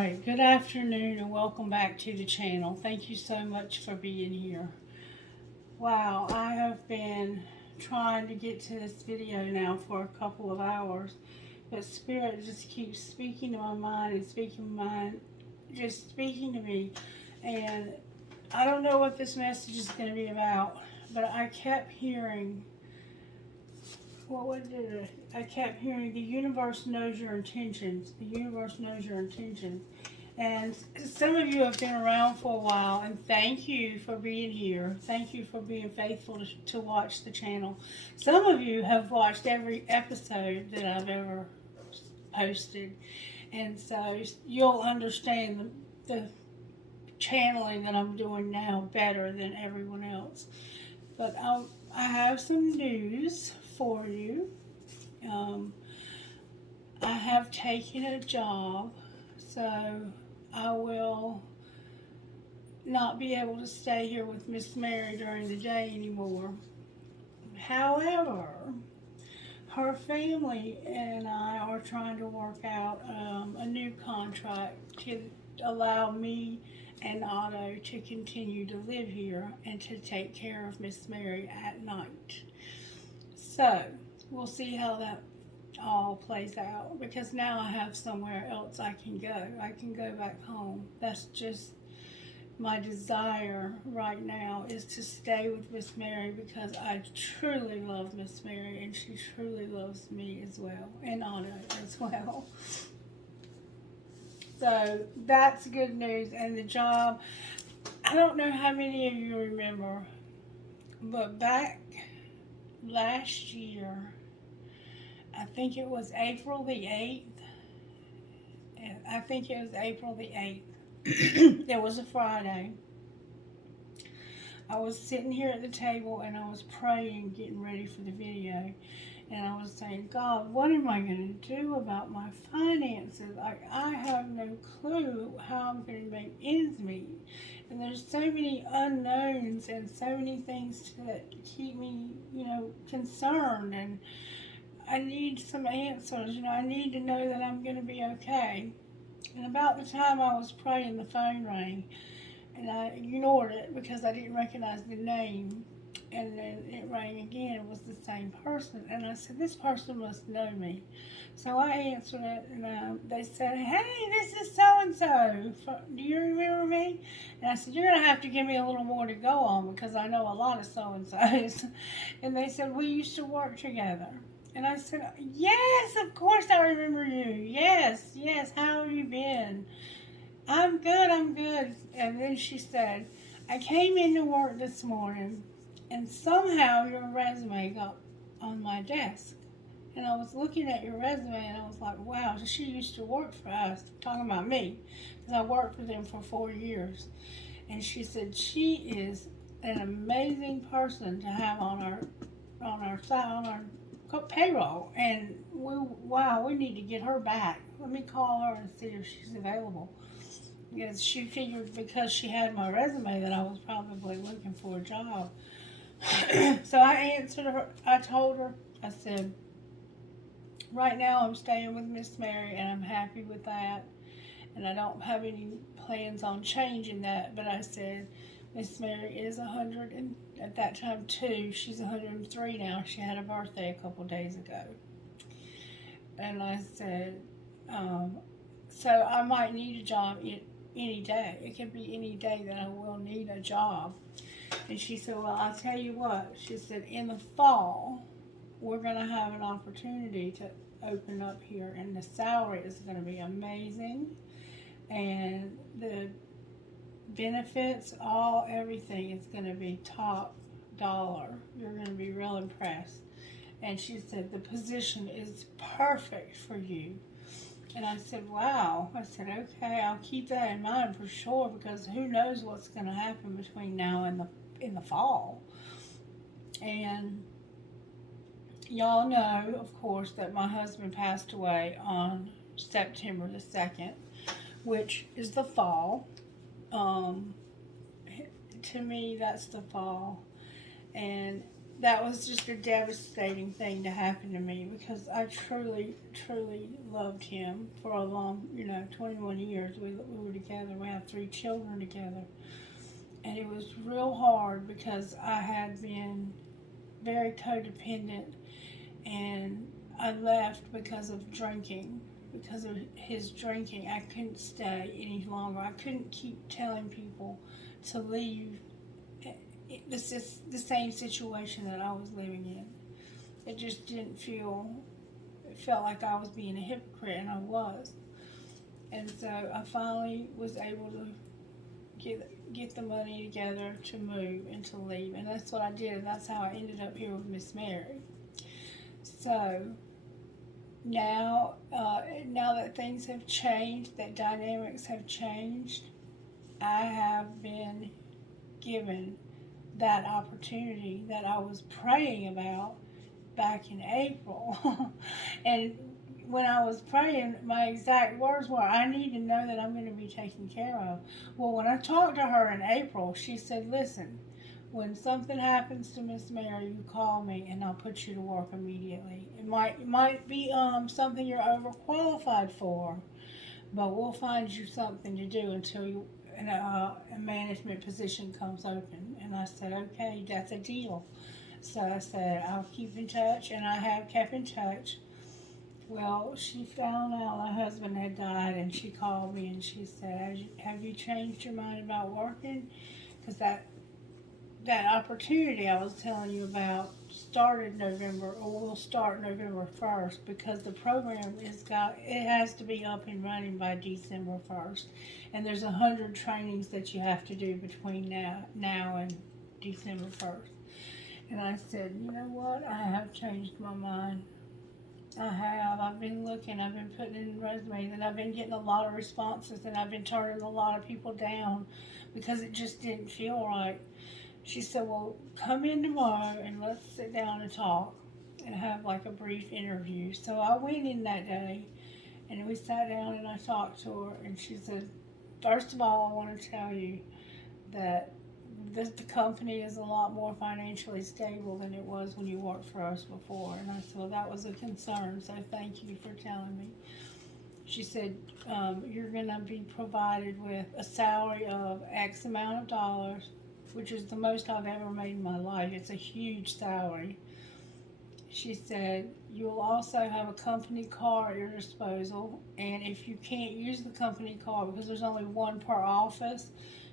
Alright, good afternoon and welcome back to the channel. Thank you so much for being here. Wow, I have been trying to get to this video now for a couple of hours, but Spirit just keeps speaking to my mind and just speaking to me. And I don't know what this message is going to be about, but I kept hearing, I kept hearing the universe knows your intentions. The universe knows your intentions. And some of you have been around for a while, and thank you for being here. Thank you for being faithful to watch the channel. Some of you have watched every episode that I've ever posted, and so you'll understand the channeling that I'm doing now better than everyone else. But I have some news for you. I have taken a job, so I will not be able to stay here with Miss Mary during the day anymore. However, her family and I are trying to work out a new contract to allow me and Otto to continue to live here and to take care of Miss Mary at night. So, we'll see how that all plays out, because now I have somewhere else I can go. I can go back home. That's just my desire right now, is to stay with Miss Mary, because I truly love Miss Mary and she truly loves me as well, and Otto as well. So that's good news. And the job, I don't know how many of you remember, but back last year, I think it was April the 8th. I think it was April the 8th. It was a Friday. I was sitting here at the table and I was praying, getting ready for the video. And I was saying, God, what am I going to do about my finances? I have no clue how I'm going to make ends meet. And there's so many unknowns and so many things that keep me, concerned. And I need some answers. I need to know that I'm going to be okay. And about the time I was praying, the phone rang. And I ignored it because I didn't recognize the name. And then it rang again. It was the same person. And I said, this person must know me. So I answered it, and they said, hey, this is so-and-so. Do you remember me? And I said, you're going to have to give me a little more to go on, because I know a lot of so-and-sos. And they said, we used to work together. And I said, yes, of course I remember you. Yes, how have you been? I'm good. And then she said, I came into work this morning, and somehow your resume got on my desk. And I was looking at your resume, and I was like, wow, she used to work for us. Talking about me, because I worked for them for 4 years. And she said, she is an amazing person to have on our payroll. And we need to get her back. Let me call her and see if she's available. Because she figured, because she had my resume, that I was probably looking for a job. So I answered her. I told her, I said, right now I'm staying with Miss Mary and I'm happy with that. And I don't have any plans on changing that. But I said, Miss Mary is 100, and at that time 2. She's 103 now. She had a birthday a couple days ago. And I said, so I might need a job any day. It could be any day that I will need a job. And she said, well, I'll tell you what. She said, in the fall, we're going to have an opportunity to open up here, and the salary is going to be amazing. And the benefits, everything is going to be top dollar. You're going to be real impressed. And she said, the position is perfect for you. And I said, wow. I said, okay, I'll keep that in mind for sure, because who knows what's going to happen between now and in the fall. And y'all know, of course, that my husband passed away on September the 2nd, which is the fall. To me, that's the fall. And that was just a devastating thing to happen to me because I truly, truly loved him for a long, 21 years. We were together. We have 3 children together. And it was real hard because I had been very codependent, and I left because of drinking. Because of his drinking, I couldn't stay any longer. I couldn't keep telling people to leave. This is the same situation that I was living in. It just didn't feel, it felt like I was being a hypocrite, and I was. And so I finally was able to get the money together to move and to leave. And that's what I did. And that's how I ended up here with Miss Mary. So now that things have changed, that dynamics have changed, I have been given that opportunity that I was praying about back in April. And when I was praying, my exact words were, I need to know that I'm going to be taken care of. Well, when I talked to her in April, she said, listen, when something happens to Miss Mary, you call me and I'll put you to work immediately. It might be something you're overqualified for, but we'll find you something to do until a management position comes open. And I said, okay, that's a deal. So I said, I'll keep in touch, and I have kept in touch. Well, she found out her husband had died, and she called me and she said, have you changed your mind about working? Because that opportunity I was telling you about started November, or will start November 1st, because the program it has to be up and running by December 1st. And there's 100 trainings that you have to do between now and December 1st. And I said, you know what? I have changed my mind. I have. I've been looking. I've been putting in resumes, and I've been getting a lot of responses, and I've been turning a lot of people down because it just didn't feel right. She said, well, come in tomorrow and let's sit down and talk and have like a brief interview. So I went in that day, and we sat down and I talked to her, and she said, first of all, I want to tell you that the company is a lot more financially stable than it was when you worked for us before. And I said, well, that was a concern, so thank you for telling me. She said, you're going to be provided with a salary of X amount of dollars, which is the most I've ever made in my life. It's a huge salary. She said, you'll also have a company car at your disposal, and if you can't use the company car because there's only one per office,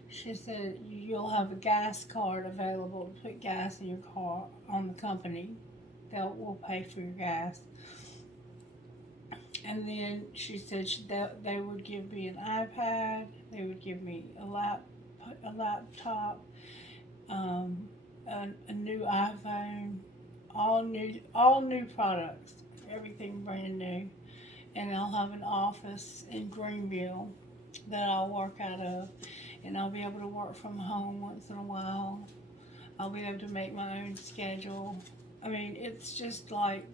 she said, you'll have a gas card available to put gas in your car on the company. We'll pay for your gas. And then she said they would give me an iPad, they would give me a laptop, a new iPhone, all new products, everything brand new. And I'll have an office in Greenville that I'll work out of, and I'll be able to work from home once in a while. I'll be able to make my own schedule. I mean, it's just like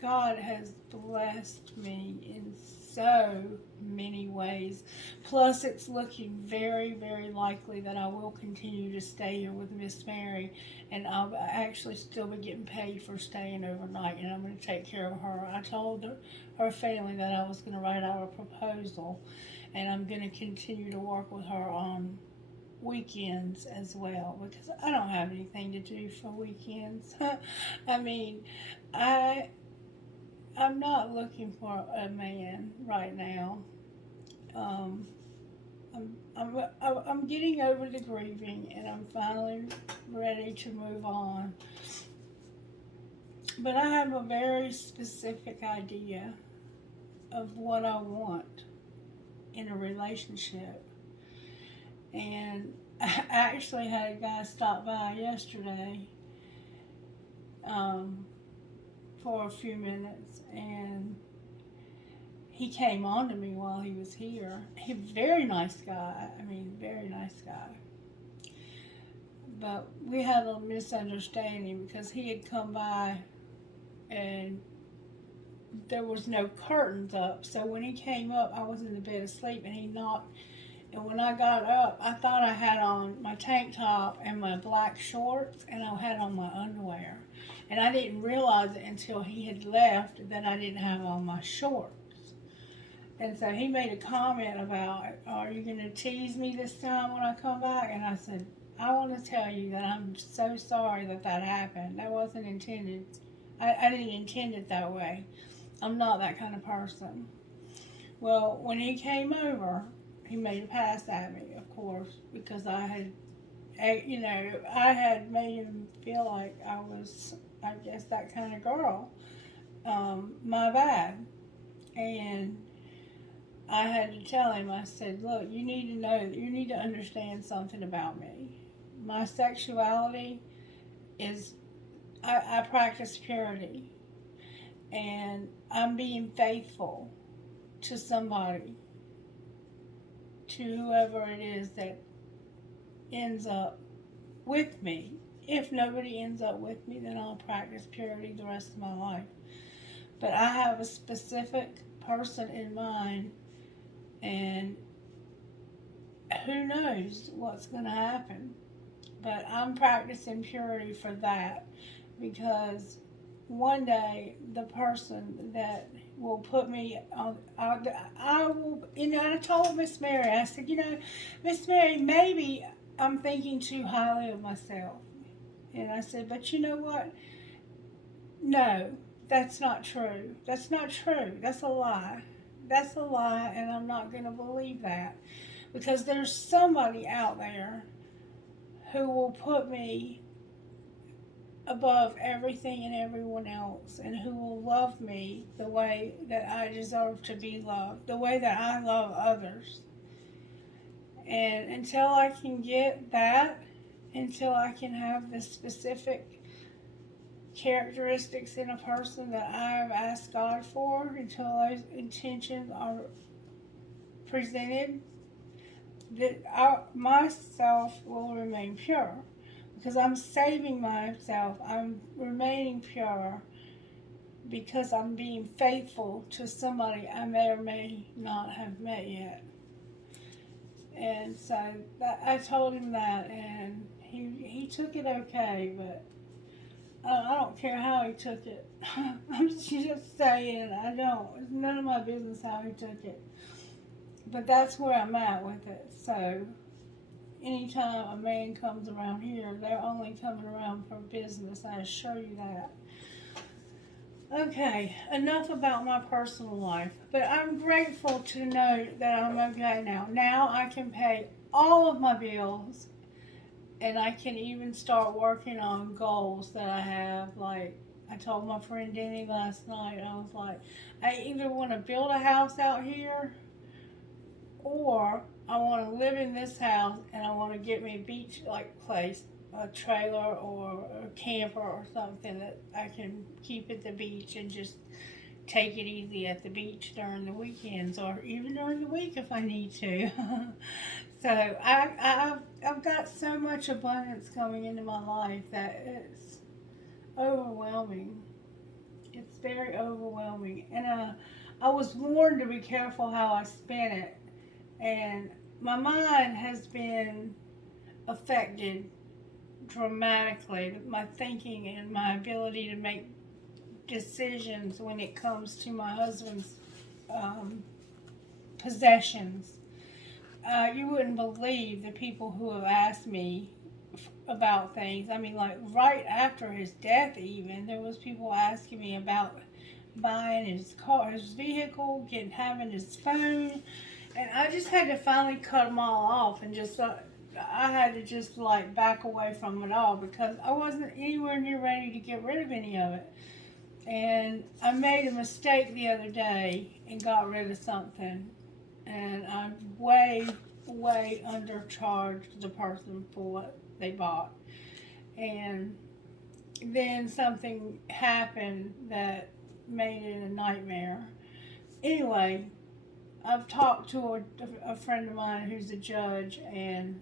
God has blessed me in so many ways. Plus, it's looking very, very likely that I will continue to stay here with Miss Mary, and I'll actually still be getting paid for staying overnight, and I'm going to take care of her. I told her family that I was going to write out a proposal, and I'm going to continue to work with her on weekends as well, because I don't have anything to do for weekends. I mean, I'm not looking for a man right now. I'm getting over the grieving, and I'm finally ready to move on. But I have a very specific idea of what I want in a relationship. And I actually had a guy stop by yesterday for a few minutes, and he came on to me while he was here. He's a very nice guy. I mean, very nice guy. But we had a misunderstanding because he had come by and there was no curtains up. So when he came up, I was in the bed asleep, and he knocked And when I got up, I thought I had on my tank top and my black shorts, and I had on my underwear. And I didn't realize it until he had left that I didn't have on my shorts. And so he made a comment about, are you going to tease me this time when I come back? And I said, I want to tell you that I'm so sorry that that happened. That wasn't intended. I didn't intend it that way. I'm not that kind of person. Well, when he came over, he made a pass at me, of course, because I had made him feel like I was, I guess, that kind of girl. My bad. And I had to tell him, I said, look, you need to know, you need to understand something about me. My sexuality is, I practice purity. And I'm being faithful to somebody, to whoever it is that ends up with me. If nobody ends up with me, then I'll practice purity the rest of my life. But I have a specific person in mind, and who knows what's going to happen. But I'm practicing purity for that, because one day the person that will put me on, I will, I told Miss Mary, I said, Miss Mary, maybe I'm thinking too highly of myself. And I said, but you know what? No, that's not true. That's not true. That's a lie. That's a lie, and I'm not going to believe that. Because there's somebody out there who will put me above everything and everyone else, and who will love me the way that I deserve to be loved, the way that I love others. And until I can get that, until I can have the specific characteristics in a person that I have asked God for, until those intentions are presented, that myself will remain pure. Because I'm saving myself, I'm remaining pure, because I'm being faithful to somebody I may or may not have met yet. And so I told him that, and he took it okay, but I don't care how he took it. I'm just saying, I don't. It's none of my business how he took it. But that's where I'm at with it. So anytime a man comes around here, they're only coming around for business. I assure you that. Okay, enough about my personal life. But I'm grateful to know that I'm okay now. Now I can pay all of my bills, and I can even start working on goals that I have. Like I told my friend Denny last night, I was like, I either want to build a house out here, or I want to live in this house, and I want to get me a beach-like place, a trailer or a camper or something that I can keep at the beach and just take it easy at the beach during the weekends, or even during the week if I need to. So I've got so much abundance coming into my life that it's overwhelming. It's very overwhelming. And I was warned to be careful how I spent it. And my mind has been affected dramatically. My thinking and my ability to make decisions when it comes to my husband's possessions. You wouldn't believe the people who have asked me about things. I mean, like right after his death, even there was people asking me about buying his car, his vehicle, having his phone, and I just had to finally cut them all off and just. I had to just like back away from it all, because I wasn't anywhere near ready to get rid of any of it. And I made a mistake the other day and got rid of something, and I way undercharged the person for what they bought. And then something happened that made it a nightmare. Anyway, I've talked to a friend of mine who's a judge, and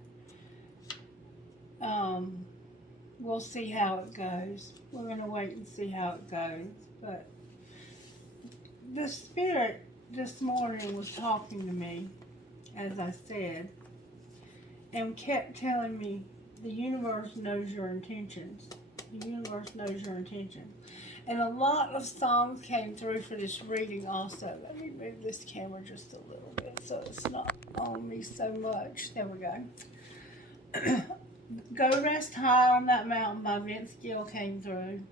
we'll see how it goes. We're going to wait and see how it goes. But the Spirit this morning was talking to me, as I said. and kept telling me, the universe knows your intentions. The universe knows your intentions. And a lot of songs came through for this reading also. Let me move this camera just a little bit so it's not on me so much. There we go. Go Rest High on That Mountain by Vince Gill came through.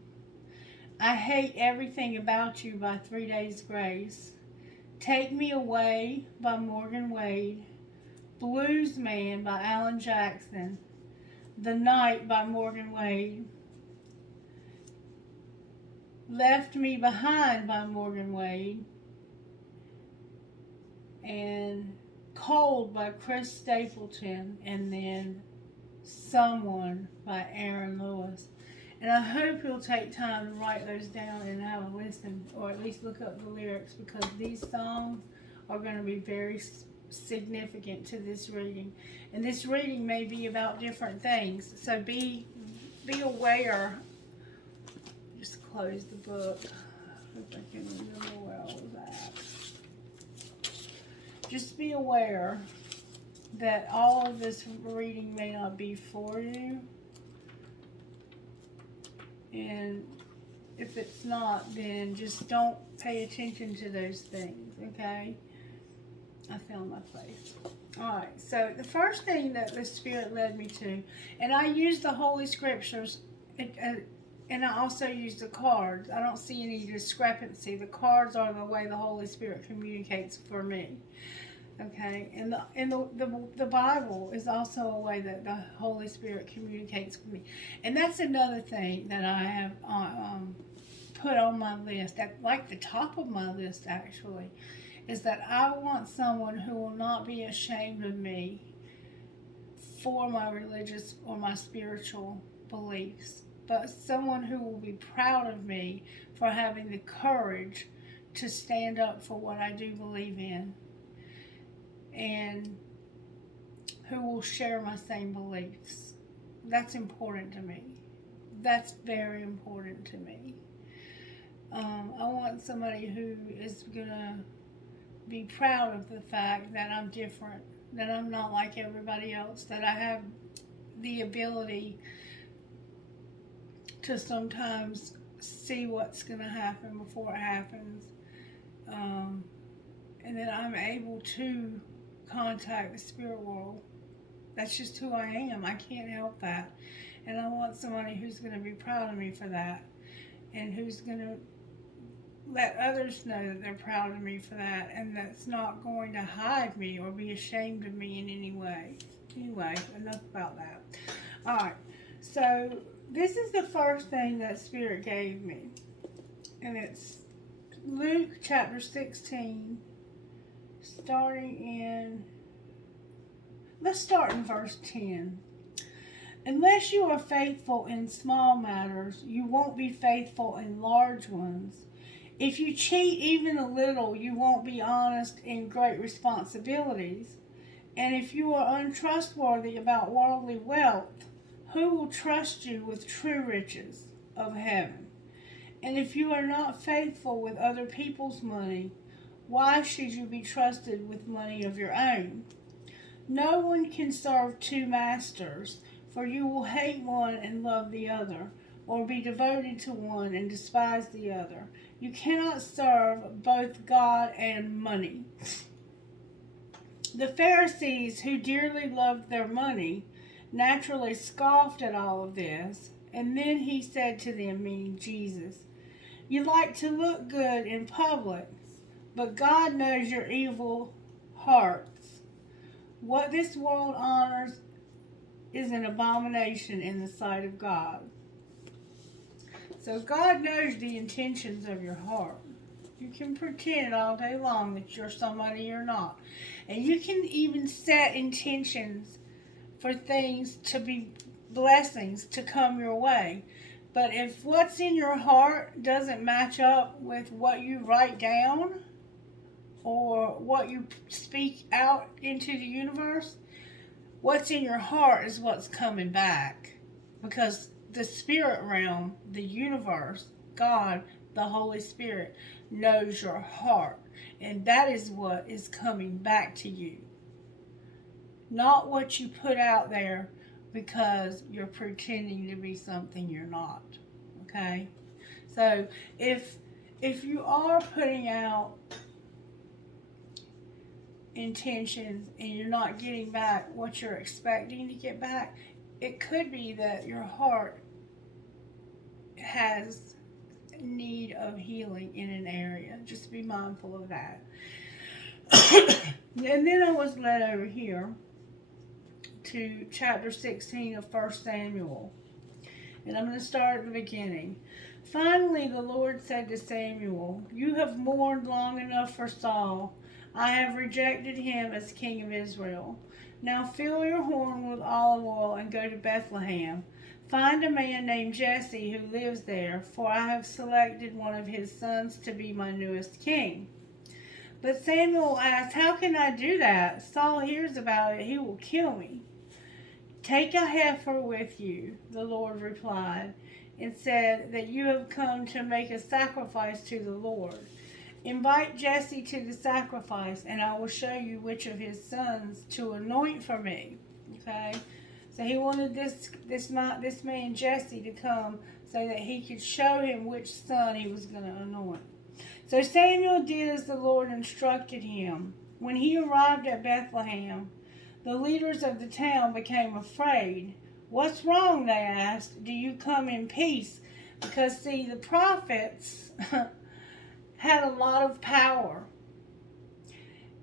I Hate Everything About You by 3 Days Grace. Take Me Away by Morgan Wade. Blues Man by Alan Jackson. The Night by Morgan Wade. Left Me Behind by Morgan Wade. And Cold by Chris Stapleton. And then Someone by Aaron Lewis. And I hope you'll take time to write those down and have a listen, or at least look up the lyrics, because these songs are going to be very significant to this reading. And this reading may be about different things, so be aware. Just close the book. I hope I can remember where I was at. Just be aware that all of this reading may not be for you. And if it's not, then just don't pay attention to those things, okay? I found my place. Alright, so the first thing that the Spirit led me to, and I used the Holy Scriptures, and I also used the cards. I don't see any discrepancy. The cards are the way the Holy Spirit communicates for me. Okay, and the Bible is also a way that the Holy Spirit communicates with me, and that's another thing that I have put on my list, like the top of my list actually, is that I want someone who will not be ashamed of me for my religious or my spiritual beliefs, but someone who will be proud of me for having the courage to stand up for what I do believe in, and who will share my same beliefs. That's important to me. That's very important to me. I want somebody who is going to be proud of the fact that I'm different, that I'm not like everybody else, that I have the ability to sometimes see what's going to happen before it happens, and that I'm able to contact the spirit world. That's just who I am. I can't help that. And I want somebody who's going to be proud of me for that, and who's going to let others know that they're proud of me for that, and that's not going to hide me or be ashamed of me in any way. Anyway, enough about that. Alright, so this is the first thing that Spirit gave me, and it's Luke chapter 16, let's start in verse 10. Unless you are faithful in small matters, you won't be faithful in large ones. If you cheat even a little, you won't be honest in great responsibilities. And if you are untrustworthy about worldly wealth, who will trust you with true riches of heaven? And if you are not faithful with other people's money, why should you be trusted with money of your own? No one can serve two masters, for you will hate one and love the other, or be devoted to one and despise the other. You cannot serve both God and money. The Pharisees, who dearly loved their money, naturally scoffed at all of this. And then he said to them, meaning Jesus, you like to look good in public, but God knows your evil hearts. What this world honors is an abomination in the sight of God. So God knows the intentions of your heart. You can pretend all day long that you're somebody you're not. And you can even set intentions for things to be blessings to come your way. But if what's in your heart doesn't match up with what you write down or what you speak out into the universe, what's in your heart is what's coming back. Because the spirit realm, the universe, God, the Holy Spirit, knows your heart. And that is what is coming back to you. not what you put out there because you're pretending to be something you're not. Okay? So if you are putting out intentions and you're not getting back what you're expecting to get back, it could be that your heart has need of healing in an area. Just be mindful of that. And then I was led over here to chapter 16 of 1 Samuel. And I'm going to start at the beginning. Finally, the Lord said to Samuel, "You have mourned long enough for Saul. I have rejected him as king of Israel. Now fill your horn with olive oil and go to Bethlehem. Find a man named Jesse who lives there, for I have selected one of his sons to be my newest king." But Samuel asked, "How can I do that? Saul hears about it. He will kill me." "Take a heifer with you," the Lord replied, and said that you have come to make a sacrifice to the Lord. Invite Jesse to the sacrifice, and I will show you which of his sons to anoint for me. Okay? So he wanted this man Jesse to come so that he could show him which son he was going to anoint. So Samuel did as the Lord instructed him. When he arrived at Bethlehem, the leaders of the town became afraid. "What's wrong?" they asked. "Do you come in peace?" Because, see, the prophets had a lot of power.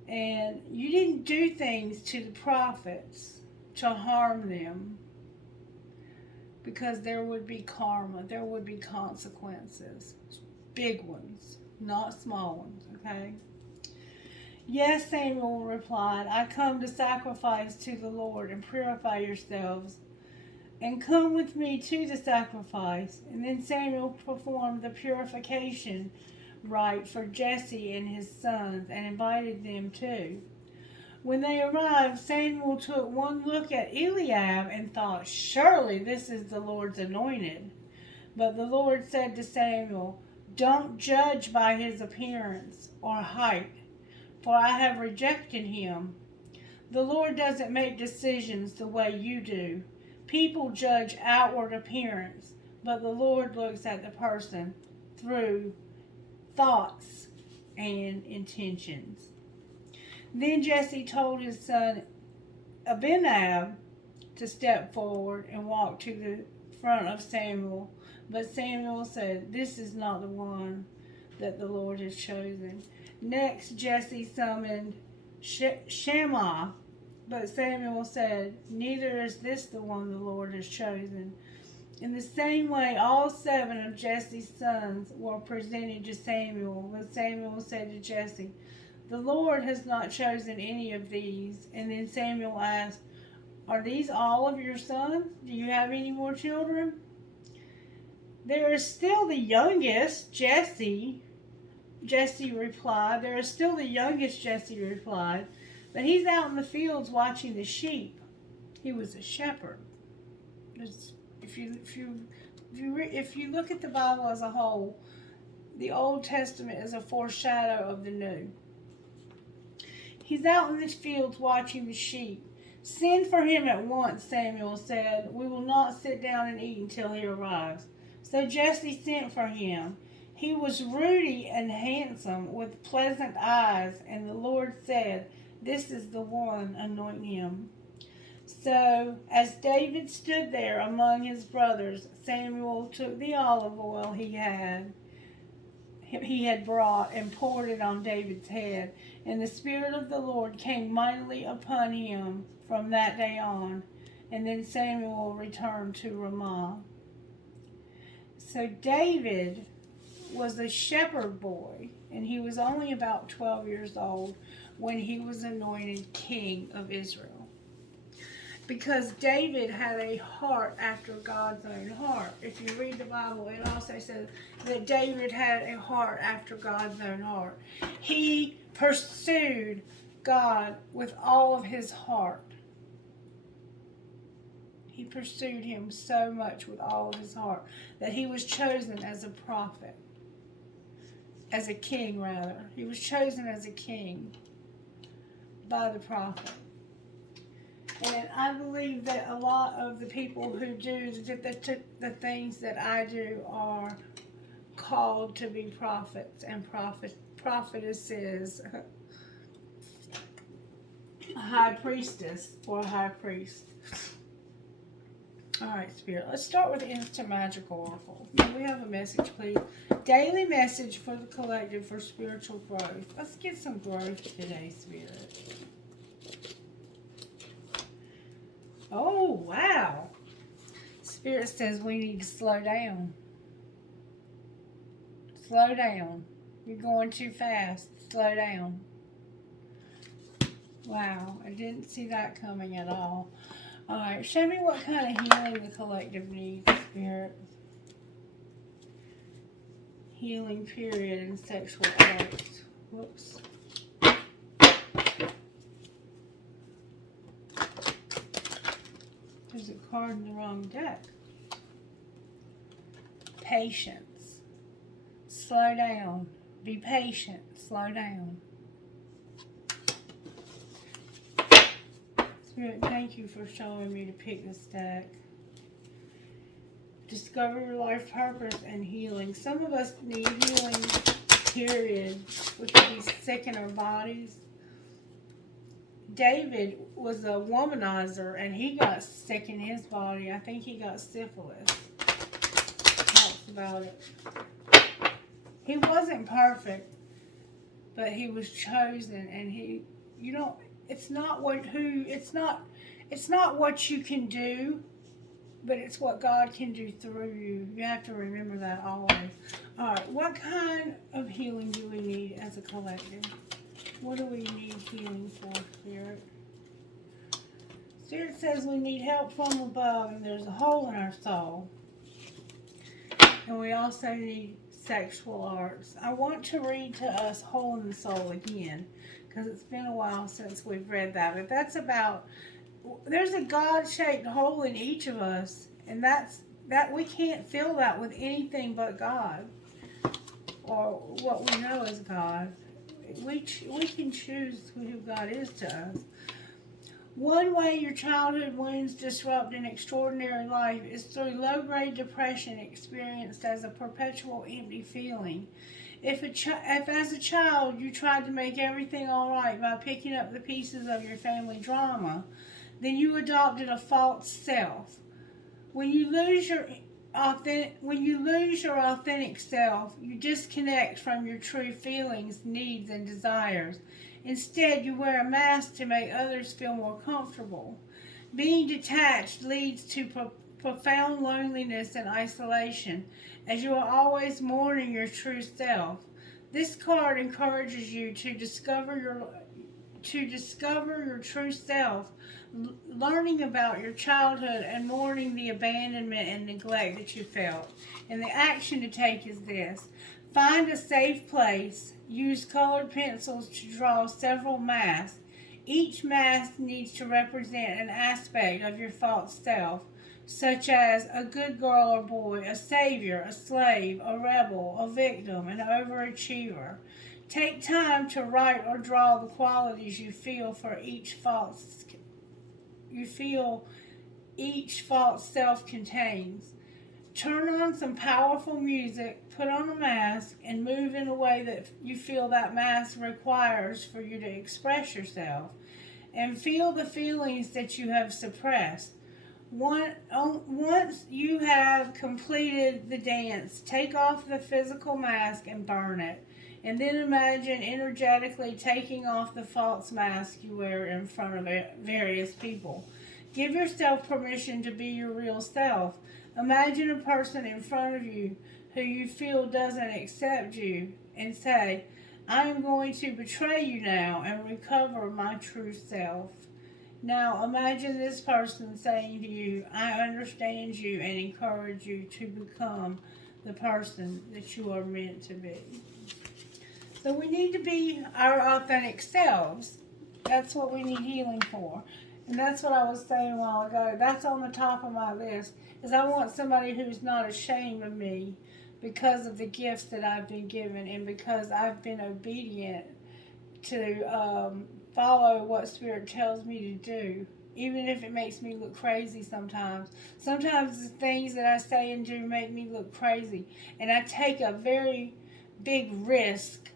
And you didn't do things to the prophets to harm them, because there would be karma, there would be consequences. Big ones, not small ones, okay? "Yes," Samuel replied, "I come to sacrifice to the Lord, and purify yourselves, and come with me to the sacrifice." And then Samuel performed the purification rite for Jesse and his sons, and invited them too. When they arrived, Samuel took one look at Eliab and thought, "Surely this is the Lord's anointed." But the Lord said to Samuel, "Don't judge by his appearance or height, for I have rejected him." The Lord doesn't make decisions the way you do. People judge outward appearance, but the Lord looks at the person through thoughts and intentions. Then Jesse told his son Abinab to step forward and walk to the front of Samuel. But Samuel said, "This is not the one that the Lord has chosen." Next, Jesse summoned Shammah, but Samuel said, "Neither is this the one the Lord has chosen." In the same way, all 7 of Jesse's sons were presented to Samuel. But Samuel said to Jesse, "The Lord has not chosen any of these." And then Samuel asked, "Are these all of your sons? Do you have any more children?" "There is still the youngest, Jesse," Jesse replied. "There is still the youngest," Jesse replied, "but he's out in the fields watching the sheep." He was a shepherd. If you look at the Bible as a whole, the Old Testament is a foreshadow of the New. "He's out in the fields watching the sheep. Send for him at once," Samuel said. "We will not sit down and eat until he arrives." So Jesse sent for him. He was ruddy and handsome, with pleasant eyes, and the Lord said, "This is the one, anoint him." So, as David stood there among his brothers, Samuel took the olive oil he had brought and poured it on David's head. And the Spirit of the Lord came mightily upon him from that day on. And then Samuel returned to Ramah. So David was a shepherd boy, and he was only about 12 years old when he was anointed king of Israel. Because David had a heart after God's own heart. If you read the Bible, it also says that David had a heart after God's own heart. He pursued God with all of his heart. He pursued him so much with all of his heart that he was chosen as a prophet. As a king, rather. He was chosen as a king by the prophet. And I believe that a lot of the people who do the things that I do are called to be prophets and prophetesses, a high priestess or a high priest. All right, Spirit. Let's start with Instant Magic Oracle. May we have a message, please? Daily message for the collective for spiritual growth. Let's get some growth today, Spirit. Oh, wow. Spirit says we need to slow down. Slow down. You're going too fast. Slow down. Wow, I didn't see that coming at all. All right, show me what kind of healing the collective needs, Spirit. Healing period in sexual arts. Whoops. There's a card in the wrong deck. Patience. Slow down. Be patient. Slow down. Spirit, thank you for showing me to pick this deck. Discover your life purpose and healing. Some of us need healing, period. We could be sick in our bodies. David was a womanizer and he got sick in his body. I think he got syphilis. Talks about it. He wasn't perfect, but he was chosen, and it's not what you can do, but it's what God can do through you. You have to remember that always. All right, what kind of healing do we need as a collective? What do we need healing for, Spirit? Spirit says we need help from above, and there's a hole in our soul. And we also need sexual arts. I want to read to us Hole in the Soul again, because it's been a while since we've read that. But that's about, there's a God-shaped hole in each of us, and that we can't fill that with anything but God, or what we know as God. We can choose who God is to us. One way your childhood wounds disrupt an extraordinary life is through low-grade depression experienced as a perpetual empty feeling. If as a child you tried to make everything all right by picking up the pieces of your family drama, then you adopted a false self. When you lose your authentic self, you disconnect from your true feelings, needs, and desires. Instead, you wear a mask to make others feel more comfortable. Being detached leads to profound loneliness and isolation, as you are always mourning your true self. This card encourages you to discover your true self, learning about your childhood and mourning the abandonment and neglect that you felt. And the action to take is this. Find a safe place. Use colored pencils to draw several masks. Each mask needs to represent an aspect of your false self, such as a good girl or boy, a savior, a slave, a rebel, a victim, an overachiever. Take time to write or draw the qualities you feel each false self contains. Turn on some powerful music, put on a mask, and move in a way that you feel that mask requires for you to express yourself. And feel the feelings that you have suppressed. Once you have completed the dance, take off the physical mask and burn it. And then imagine energetically taking off the false mask you wear in front of various people. Give yourself permission to be your real self. Imagine a person in front of you who you feel doesn't accept you and say, I am going to betray you now and recover my true self. Now imagine this person saying to you, I understand you and encourage you to become the person that you are meant to be. So we need to be our authentic selves. That's what we need healing for. And that's what I was saying a while ago. That's on the top of my list, is I want somebody who's not ashamed of me because of the gifts that I've been given and because I've been obedient to follow what Spirit tells me to do even if it makes me look crazy sometimes. Sometimes the things that I say and do make me look crazy, and I take a very big risk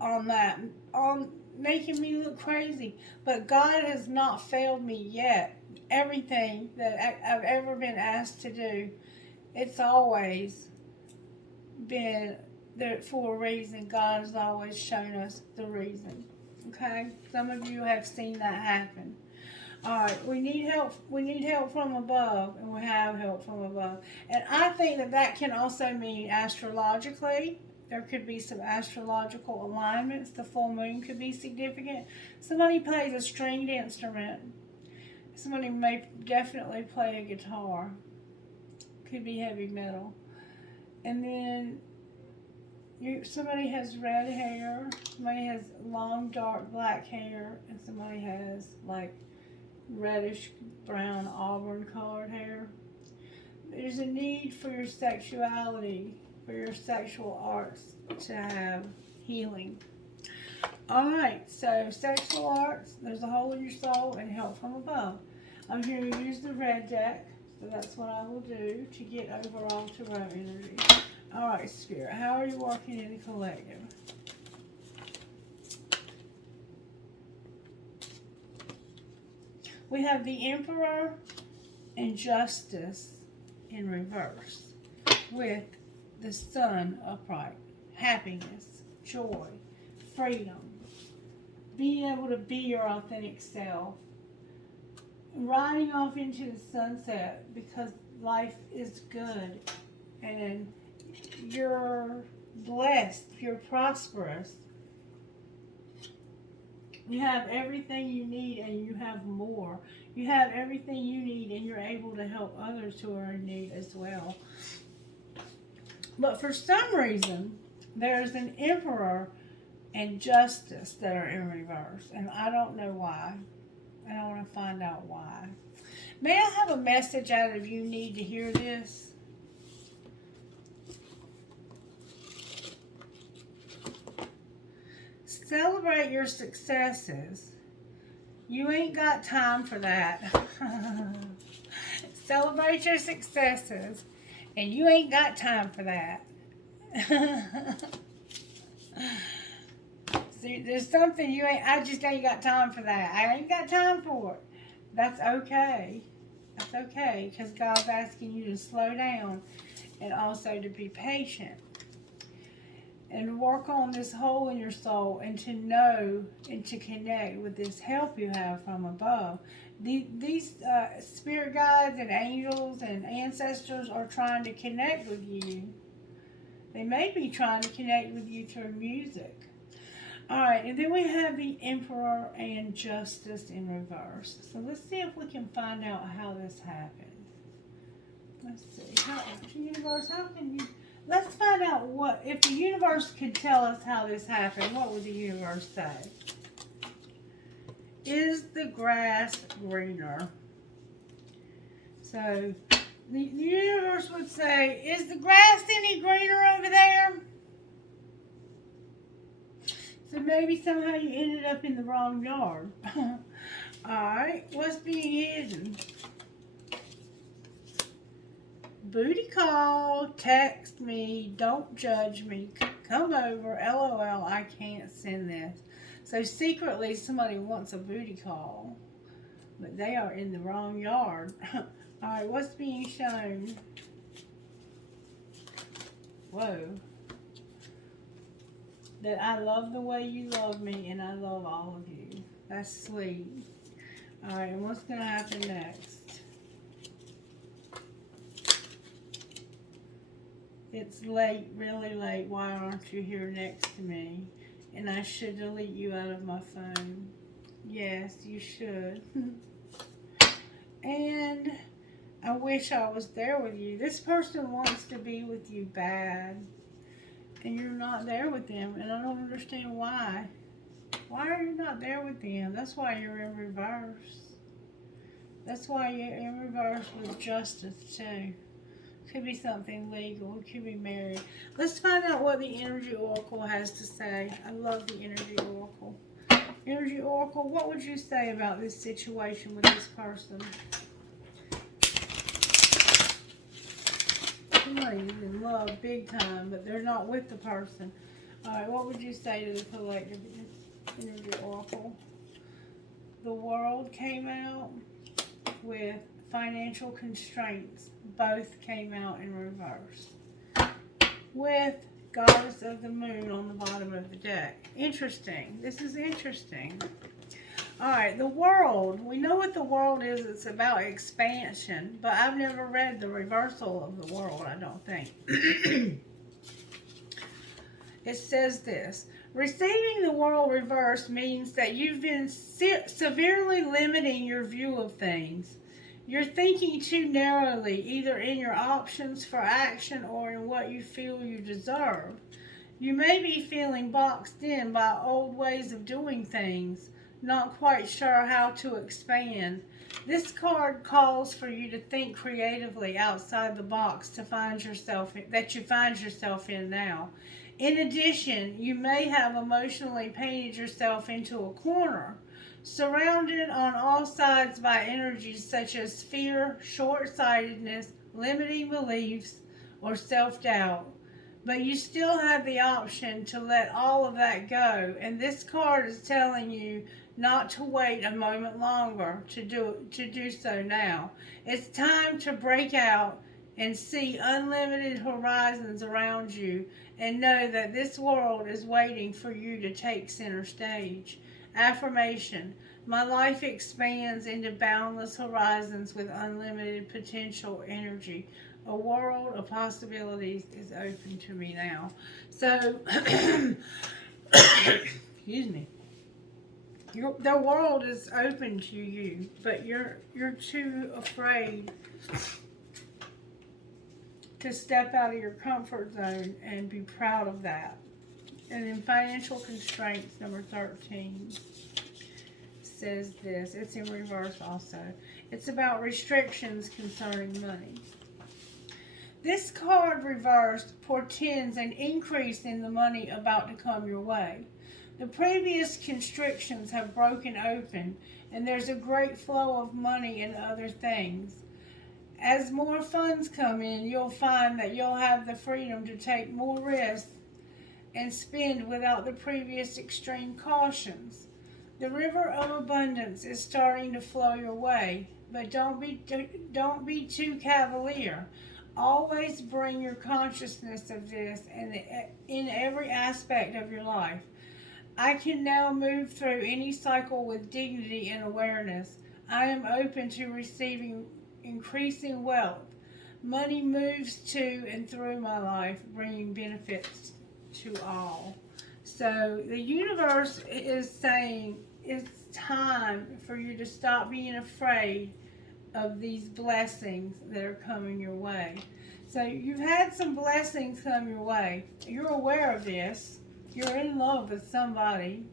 on that, on making me look crazy. But God has not failed me yet. Everything that I've ever been asked to do, it's always been there for a reason. God has always shown us the reason. Okay? Some of you have seen that happen. Alright, we need help. We need help from above, and we have help from above. And I think that that can also mean astrologically. There could be some astrological alignments. The full moon could be significant. Somebody plays a stringed instrument. Somebody may definitely play a guitar. Could be heavy metal. And then somebody has red hair. Somebody has long, dark, black hair. And somebody has like reddish brown auburn colored hair. There's a need for your sexuality, for your sexual arts to have healing. Alright, so sexual arts, there's a hole in your soul, and help from above. I'm going to use the red deck, so that's what I will do to get overall tarot energy. Alright, Spirit, how are you working in the collective? We have the Emperor and Justice in reverse with the Sun upright. Happiness, joy, freedom, being able to be your authentic self, riding off into the sunset because life is good and you're blessed, you're prosperous. You have everything you need and you have more. You have everything you need and you're able to help others who are in need as well. But for some reason, there's an Emperor and Justice that are in reverse. And I don't know why. And I want to find out why. May I have a message out of you need to hear this? Celebrate your successes. You ain't got time for that. Celebrate your successes. And you ain't got time for that. See, there's something I just ain't got time for that. I ain't got time for it. That's okay. That's okay. Because God's asking you to slow down and also to be patient. And work on this hole in your soul and to know and to connect with this help you have from above. These spirit guides and angels and ancestors are trying to connect with you. They may be trying to connect with you through music. Alright, and then we have the Emperor and Justice in reverse. So let's see if we can find out how this happened. Let's see. Universe, how can you... Let's find out what, if the universe could tell us how this happened, what would the universe say? Is the grass greener? So, the universe would say, is the grass any greener over there? So maybe somehow you ended up in the wrong yard. Alright, what's being hidden? Booty call, text me, don't judge me, come over, LOL, I can't send this. So secretly somebody wants a booty call, but they are in the wrong yard. Alright, what's being shown? Whoa. That I love the way you love me and I love all of you. That's sweet. Alright, and what's going to happen next? It's late, really late. Why aren't you here next to me? And I should delete you out of my phone. Yes, you should. And I wish I was there with you. This person wants to be with you bad. And you're not there with them. And I don't understand why. Why are you not there with them? That's why you're in reverse. That's why you're in reverse with Justice too. Could be something legal. It could be married. Let's find out what the Energy Oracle has to say. I love the Energy Oracle. Energy Oracle, what would you say about this situation with this person? Somebody's in love big time, but they're not with the person. Alright, what would you say to the collective energy oracle? The World came out with financial constraints. Both came out in reverse. With Goddess of the Moon on the bottom of the deck. Interesting. This is interesting. Alright, the World. We know what the World is. It's about expansion. But I've never read the reversal of the World, I don't think. It says this. Receiving the World reverse means that you've been severely limiting your view of things. You're thinking too narrowly, either in your options for action or in what you feel you deserve. You may be feeling boxed in by old ways of doing things, not quite sure how to expand. This card calls for you to think creatively outside the box that you find yourself in now. In addition, you may have emotionally painted yourself into a corner, surrounded on all sides by energies such as fear, short-sightedness, limiting beliefs, or self-doubt. But you still have the option to let all of that go, and this card is telling you not to wait a moment longer to do so now. It's time to break out and see unlimited horizons around you, and know that this world is waiting for you to take center stage. Affirmation. My life expands into boundless horizons with unlimited potential energy. A world of possibilities is open to me now. So, excuse me. The world is open to you, but you're too afraid to step out of your comfort zone and be proud of that. And then financial constraints, number 13, says this. It's in reverse also. It's about restrictions concerning money. This card reversed portends an increase in the money about to come your way. The previous constrictions have broken open, and there's a great flow of money and other things. As more funds come in, you'll find that you'll have the freedom to take more risks and spend without the previous extreme cautions. The river of abundance is starting to flow your way, but don't be too cavalier. Always bring your consciousness of this in every aspect of your life. I can now move through any cycle with dignity and awareness. I am open to receiving increasing wealth. Money moves to and through my life, bringing benefits to all. So the universe is saying it's time for you to stop being afraid of these blessings that are coming your way. So you've had some blessings come your way. You're aware of this. You're in love with somebody.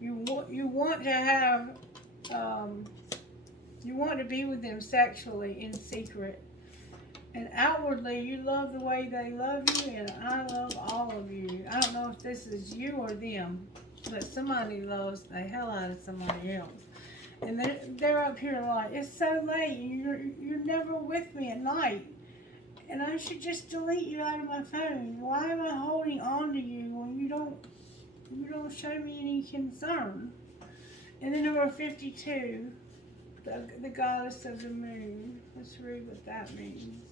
You want to have you want to be with them sexually in secret. And outwardly, you love the way they love you, and I love all of you. I don't know if this is you or them, but somebody loves the hell out of somebody else. And they're up here like, it's so late, and you're never with me at night. And I should just delete you out of my phone. Why am I holding on to you when you don't show me any concern? And then number 52. The Goddess of the Moon. Let's read what that means.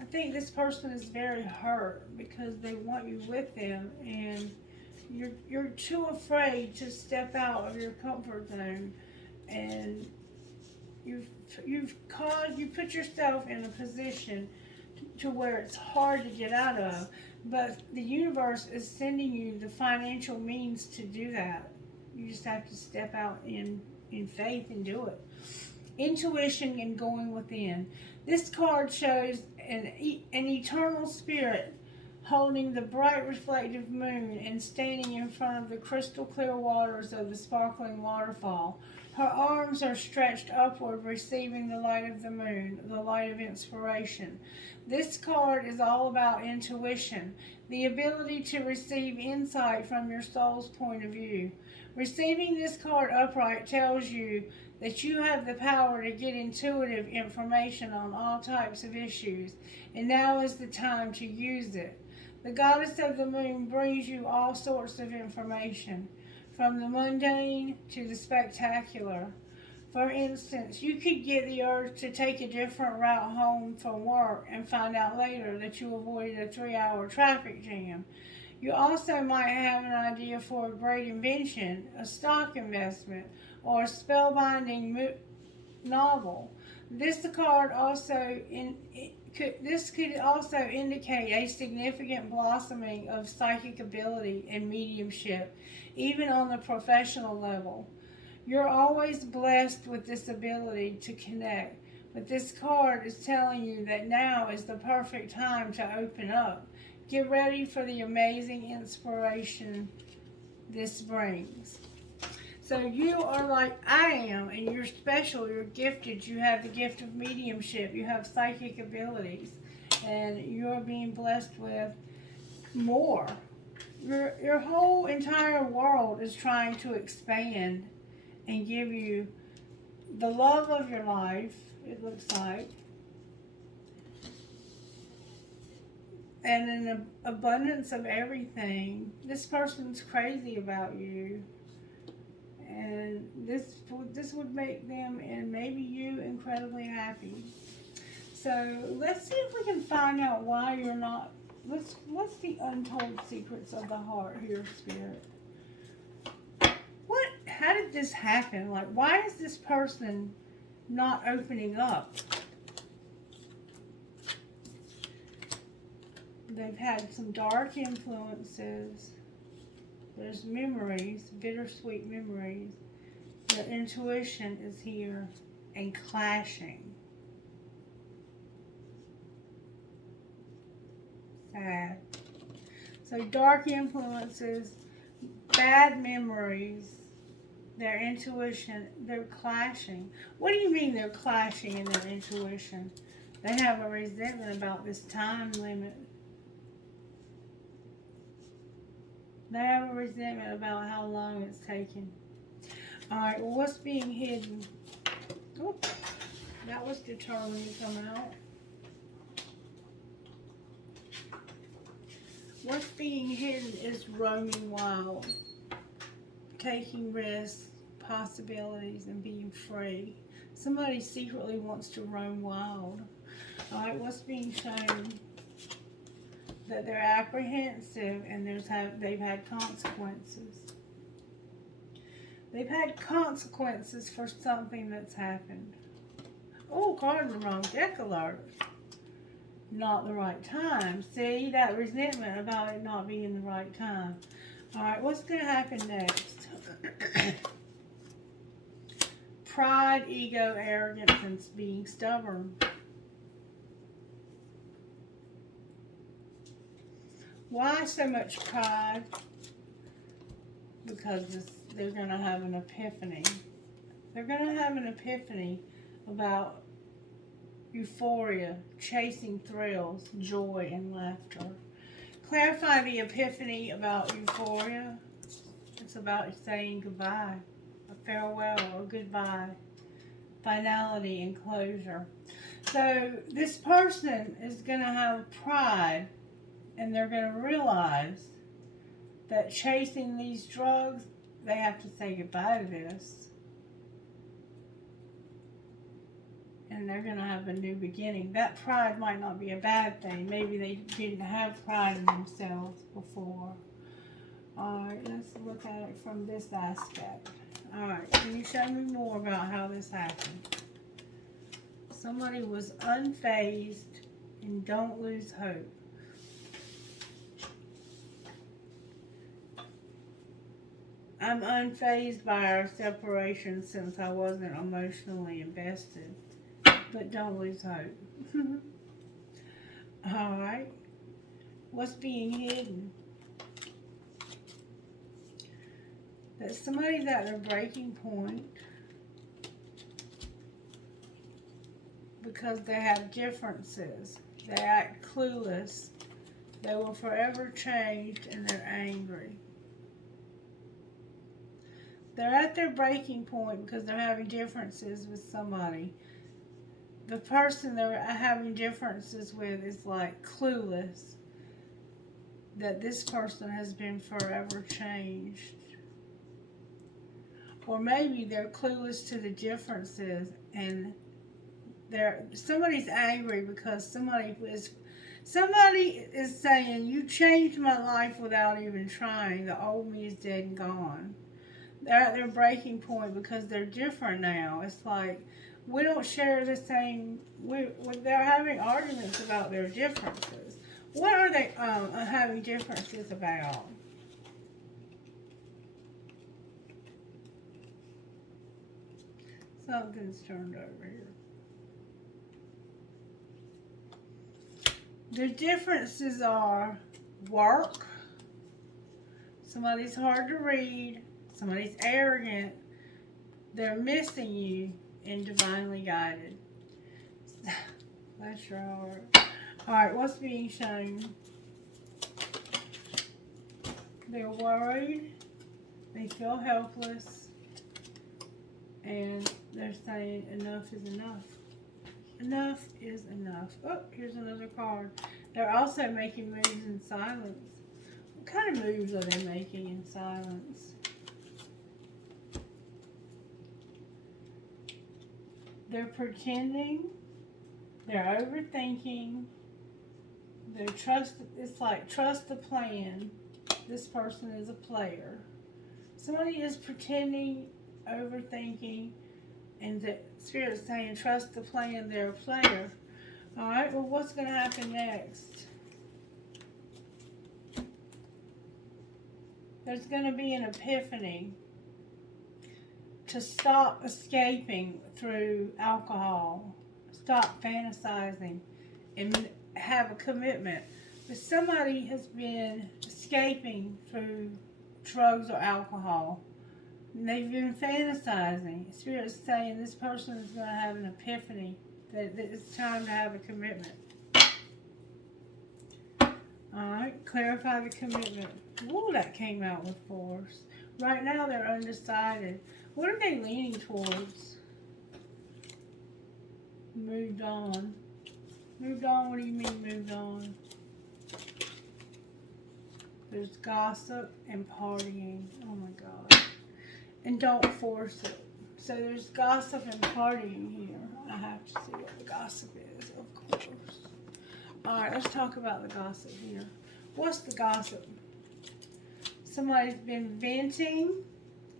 I think this person is very hurt because they want you with them, and you're too afraid to step out of your comfort zone, and you put yourself in a position to where it's hard to get out of. But the universe is sending you the financial means to do that. You just have to step out in faith and do it. Intuition and going within. This card shows an eternal spirit holding the bright reflective moon and standing in front of the crystal clear waters of the sparkling waterfall. Her arms are stretched upward, receiving the light of the moon, the light of inspiration. This card is all about intuition, the ability to receive insight from your soul's point of view. Receiving this card upright tells you that you have the power to get intuitive information on all types of issues, and now is the time to use it. The goddess of the moon brings you all sorts of information, from the mundane to the spectacular. For instance, you could get the urge to take a different route home from work and find out later that you avoided a 3-hour traffic jam. You also might have an idea for a great invention, a stock investment, or a spellbinding novel. This card also this could also indicate a significant blossoming of psychic ability and mediumship, even on the professional level. You're always blessed with this ability to connect, but this card is telling you that now is the perfect time to open up. Get ready for the amazing inspiration this brings. So you are like I am, and you're special, you're gifted, you have the gift of mediumship, you have psychic abilities, and you're being blessed with more. Your whole entire world is trying to expand and give you the love of your life, it looks like, and an abundance of everything. This person's crazy about you, and this would make them and maybe you incredibly happy. So let's see if we can find out why you're not. What's the untold secrets of the heart here, Spirit? How did this happen? Like, why is this person not opening up? They've had some dark influences. There's memories, bittersweet memories. Their intuition is here and clashing. Sad. So dark influences, bad memories, their intuition, they're clashing. What do you mean they're clashing in their intuition? They have a resentment about this time limit. They have a resentment about how long it's taken. Alright, well, what's being hidden? Oops, that was determined to come out. What's being hidden is roaming wild, taking risks, possibilities, and being free. Somebody secretly wants to roam wild. Alright, what's being shown? That they're apprehensive and they've had consequences. They've had consequences for something that's happened. Oh, card in the wrong deck alert. Not the right time. See, that resentment about it not being the right time. Alright, what's going to happen next? Pride, ego, arrogance, and being stubborn. Why so much pride? Because they're going to have an epiphany. They're going to have an epiphany about euphoria, chasing thrills, joy, and laughter. Clarify the epiphany about euphoria. It's about saying goodbye, a farewell or goodbye, finality and closure. So this person is going to have pride, and they're going to realize that chasing these drugs, they have to say goodbye to this. And they're going to have a new beginning. That pride might not be a bad thing. Maybe they didn't have pride in themselves before. Alright, let's look at it from this aspect. Alright, can you show me more about how this happened? Somebody was unfazed and don't lose hope. I'm unfazed by our separation since I wasn't emotionally invested. But don't lose hope. Alright. What's being hidden? That somebody's at their breaking point. because they have differences. They act clueless. They will forever change and they're angry. They're at their breaking point because they're having differences with somebody. The person they're having differences with is like clueless that this person has been forever changed. Or maybe they're clueless to the differences and somebody's angry because somebody is saying, you changed my life without even trying. The old me is dead and gone. They're at their breaking point because they're different now. It's like, we don't share the same, they're having arguments about their differences. What are they having differences about? Something's turned over here. The differences are work. Somebody's hard to read. Somebody's arrogant. They're missing you and divinely guided. Bless your heart. Alright, what's being shown? They're worried. They feel helpless. And they're saying enough is enough. Enough is enough. Oh, here's another card. They're also making moves in silence. What kind of moves are they making in silence? They're pretending. They're overthinking. It's like trust the plan. This person is a player. Somebody is pretending, overthinking, and the Spirit's saying trust the plan, they're a player. Alright, well what's going to happen next? There's going to be an epiphany to stop escaping through alcohol. Stop fantasizing and have a commitment. But somebody has been escaping through drugs or alcohol. And they've been fantasizing. Spirit's saying this person is going to have an epiphany. That it's time to have a commitment. Alright, clarify the commitment. Ooh, that came out with force. Right now they're undecided. What are they leaning towards? Moved on. Moved on, what do you mean moved on? There's gossip and partying. Oh my God. And don't force it. So there's gossip and partying here. I have to see what the gossip is, of course. Alright, let's talk about the gossip here. What's the gossip? Somebody's been venting,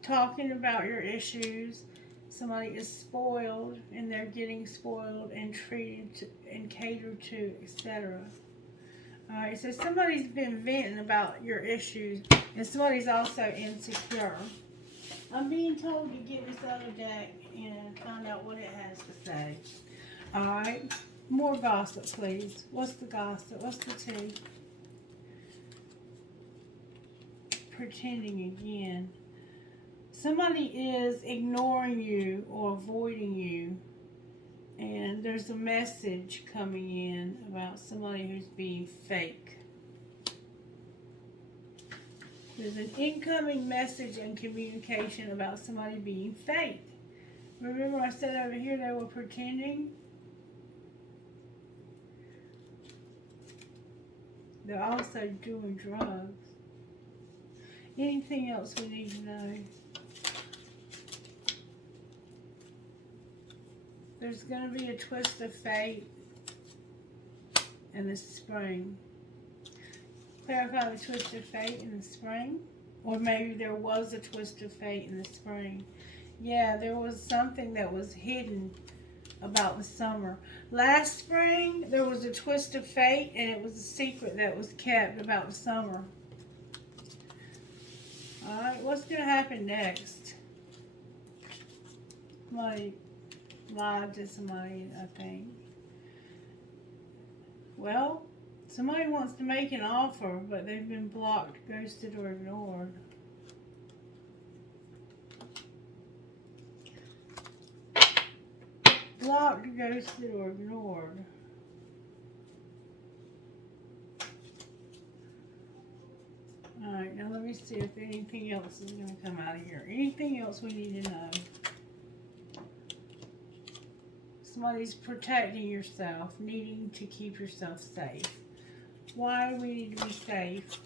talking about your issues. Somebody is spoiled, and they're getting spoiled and treated and catered to, etc. Alright, so somebody's been venting about your issues, and somebody's also insecure. I'm being told to get this other deck and find out what it has to say. Alright, more gossip, please. What's the gossip? What's the tea? Pretending again. Somebody is ignoring you or avoiding you, and there's a message coming in about somebody who's being fake. There's an incoming message and communication about somebody being fake. Remember I said over here they were pretending? They're also doing drugs. Anything else we need to know? There's going to be a twist of fate in the spring. Clarify the twist of fate in the spring. Or maybe there was a twist of fate in the spring. Yeah, there was something that was hidden about the summer. Last spring, there was a twist of fate, and it was a secret that was kept about the summer. Alright, what's going to happen next? Somebody lied to somebody, I think. Well, somebody wants to make an offer, but they've been blocked, ghosted, or ignored. blocked, ghosted, or ignored. Alright, now let me see if anything else is going to come out of here. Anything else we need to know? Somebody's protecting yourself, needing to keep yourself safe. Why do we need to be safe?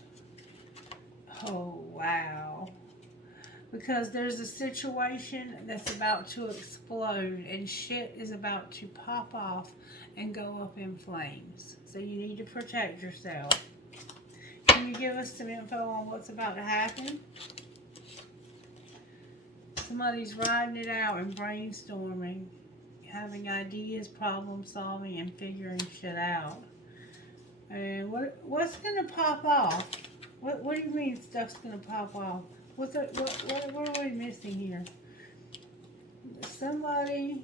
Oh, wow. Because there's a situation that's about to explode and shit is about to pop off and go up in flames. So you need to protect yourself. Can you give us some info on what's about to happen? Somebody's riding it out and brainstorming, having ideas, problem solving, and figuring shit out. And what's going to pop off? What do you mean stuff's going to pop off? What are we missing here? Somebody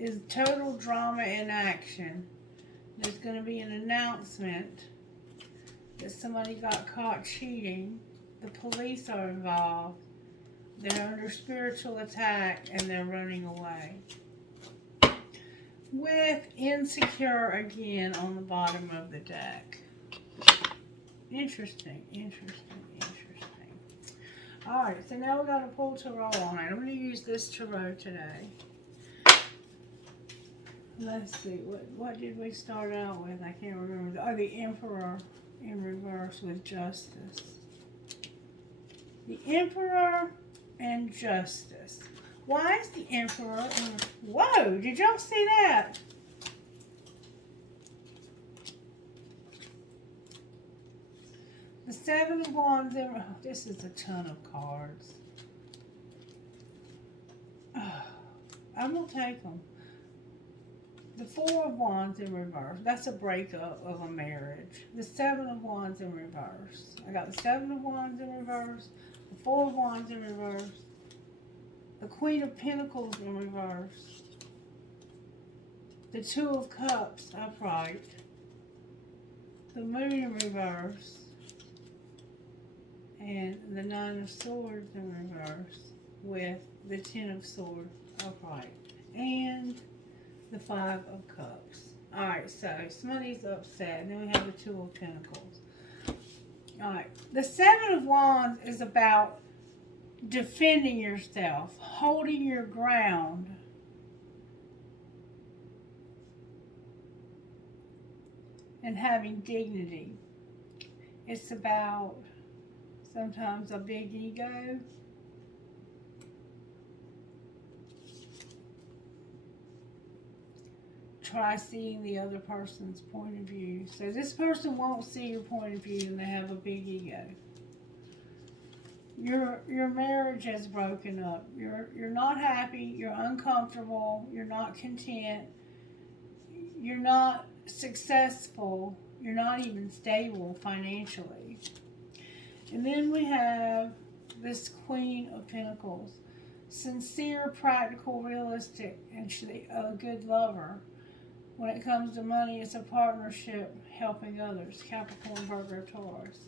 is total drama in action. There's going to be an announcement that somebody got caught cheating. The police are involved. They're under spiritual attack and they're running away. With insecure again on the bottom of the deck. Interesting. Alright, so now we got a pull tarot on it. I'm going to use this tarot today. Let's see, what did we start out with? I can't remember. Oh, the Emperor in reverse with Justice. The Emperor and Justice. Why is the Emperor whoa, did y'all see that? The Seven of Wands, this is a ton of cards. Oh, I'm going to take them. The Four of Wands in reverse. That's a breakup of a marriage. The Seven of Wands in reverse. I got the Seven of Wands in reverse. The Four of Wands in reverse. The Queen of Pentacles in reverse. The Two of Cups upright. The Moon in reverse. And the Nine of Swords in reverse with the Ten of Swords upright. And the Five of Cups. Alright, so somebody's upset. And then we have the Two of Pentacles. Alright, the Seven of Wands is about defending yourself, holding your ground. And having dignity. It's about sometimes a big ego. Try seeing the other person's point of view. So this person won't see your point of view and they have a big ego. Your marriage has broken up. You're not happy, you're uncomfortable, you're not content, you're not successful, you're not even stable financially. And then we have this Queen of Pentacles. Sincere, practical, realistic, and a good lover. When it comes to money, it's a partnership helping others. Capricorn, Virgo, Taurus.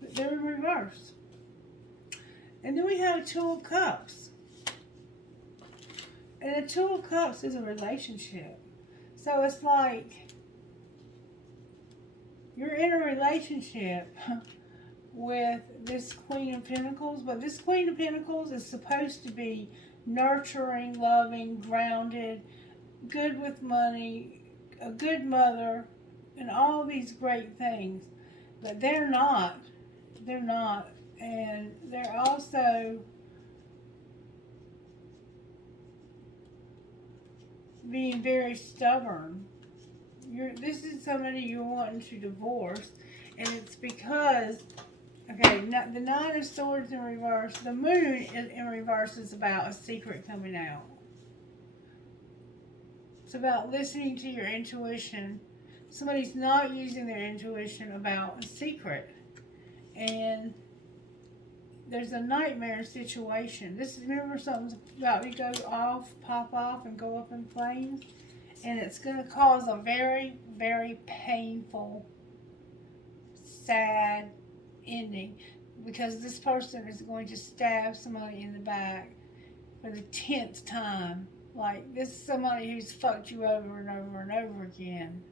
But they're in reverse. And then we have a Two of Cups. And a Two of Cups is a relationship. So it's like you're in a relationship with this Queen of Pentacles, but this Queen of Pentacles is supposed to be nurturing, loving, grounded, good with money, a good mother, and all these great things. But they're not. They're not. And they're also being very stubborn. This is somebody you're wanting to divorce, and it's because, okay, the Nine of Swords in reverse, the Moon in reverse is about a secret coming out. It's about listening to your intuition. Somebody's not using their intuition about a secret. And there's a nightmare situation. Remember something's about to go off, pop off, and go up in flames? And it's going to cause a very, very painful, sad ending. Because this person is going to stab somebody in the back for the 10th time Like, this is somebody who's fucked you over and over and over again.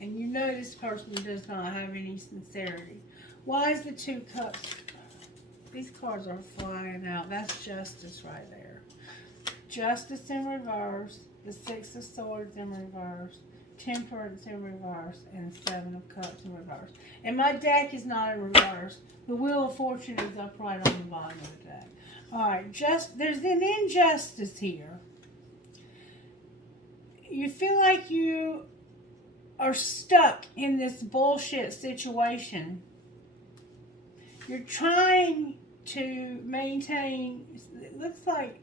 And you know this person does not have any sincerity. Why is the 2 cups? These cards are flying out. That's justice right there. Justice in reverse. The 6 of Swords in reverse. Temperance in reverse. And the 7 of Cups in reverse. And my deck is not in reverse. The Wheel of Fortune is upright on the bottom of the deck. Alright, there's an injustice here. You feel like you are stuck in this bullshit situation. You're trying to maintain, it looks like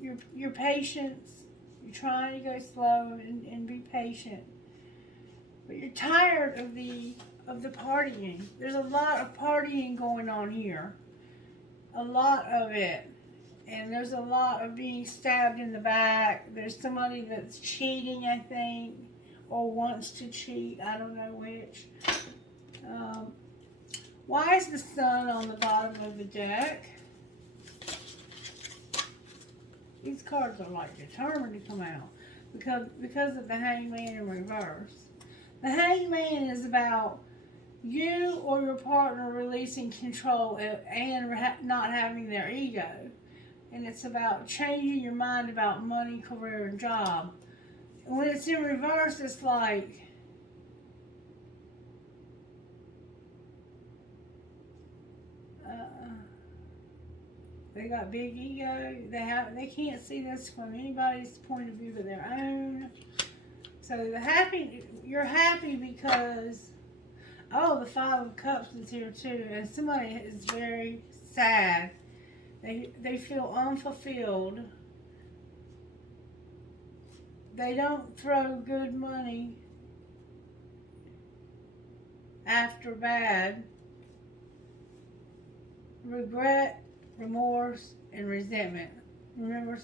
your patience. You're trying to go slow and be patient. But you're tired of the partying. There's a lot of partying going on here. A lot of it. And there's a lot of being stabbed in the back. There's somebody that's cheating, I think, or wants to cheat. I don't know which. Why is the Sun on the bottom of the deck? These cards are like determined to come out because of the Hangman in reverse. The Hangman is about you or your partner releasing control and not having their ego. And it's about changing your mind about money, career, and job. And when it's in reverse, it's like, they got big ego. They can't see this from anybody's point of view but their own. So you're happy because, oh, the 5 of Cups is here too, and somebody is very sad. They feel unfulfilled. They don't throw good money after bad. Regret, remorse, and resentment. Remember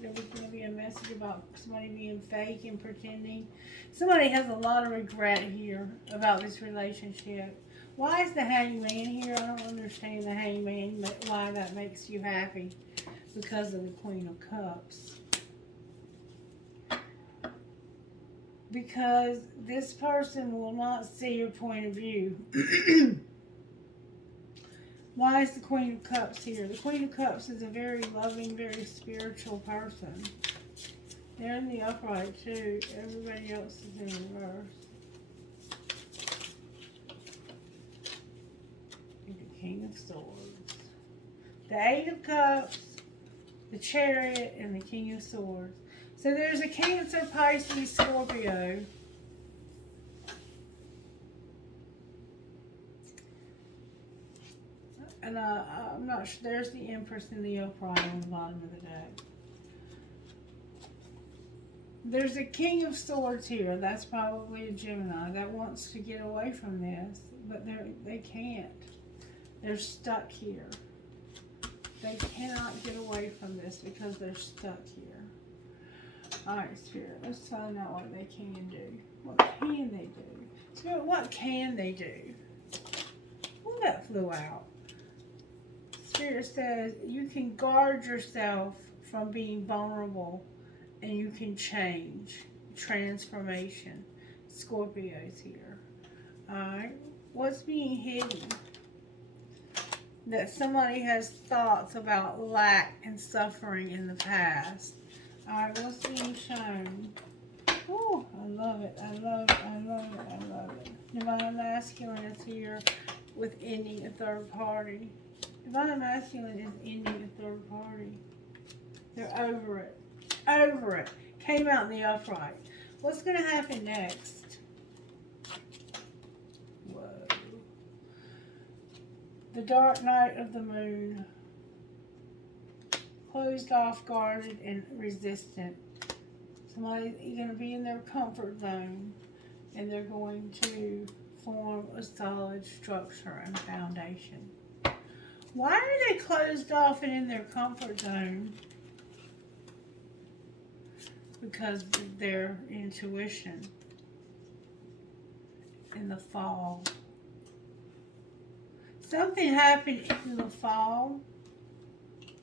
there was going to be a message about somebody being fake and pretending. Somebody has a lot of regret here about this relationship. Why is the Hangman here? I don't understand the Hangman, but why that makes you happy. Because of the Queen of Cups. Because this person will not see your point of view. Why is the Queen of Cups here? The Queen of Cups is a very loving, very spiritual person. They're in the upright too. Everybody else is in reverse. The King of Swords. The 8 of Cups, the Chariot, and the King of Swords. So there's a Cancer, Pisces, Scorpio. And I'm not sure. There's the Empress in the upright on the bottom of the deck. There's a King of Swords here. That's probably a Gemini that wants to get away from this, but they can't. They're stuck here. They cannot get away from this because they're stuck here. Alright, Spirit, let's find out what they can do. What can they do? Spirit, what can they do? Well, that flew out. Spirit says you can guard yourself from being vulnerable and you can change. Transformation. Scorpio's here. Alright, what's being hidden? That somebody has thoughts about lack and suffering in the past. Alright, what's being shown? Oh, I love it. I love it. I love it. I love it. Divine Masculine is here with ending a third party. Divine Masculine is ending a third party. They're over it. Over it. Came out in the upright. What's going to happen next? Whoa. The dark night of the moon. Closed off, guarded, and resistant. Somebody's going to be in their comfort zone, and they're going to form a solid structure and foundation. Why are they closed off and in their comfort zone? Because of their intuition in the fall. Something happened in the fall.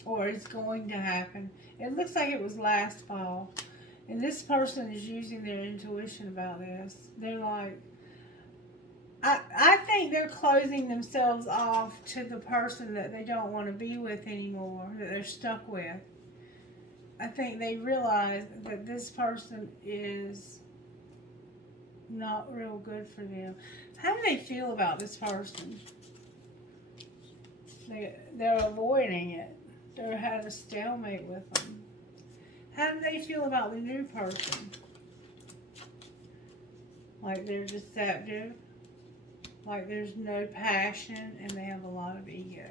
or it's going to happen. It looks like it was last fall. And this person is using their intuition about this. They're like, I think they're closing themselves off to the person that they don't want to be with anymore, that they're stuck with. I think they realize that this person is not real good for them. How do they feel about this person? They're avoiding it. They're had a stalemate with them. How do they feel about the new person? Like they're deceptive, like there's no passion, and they have a lot of ego.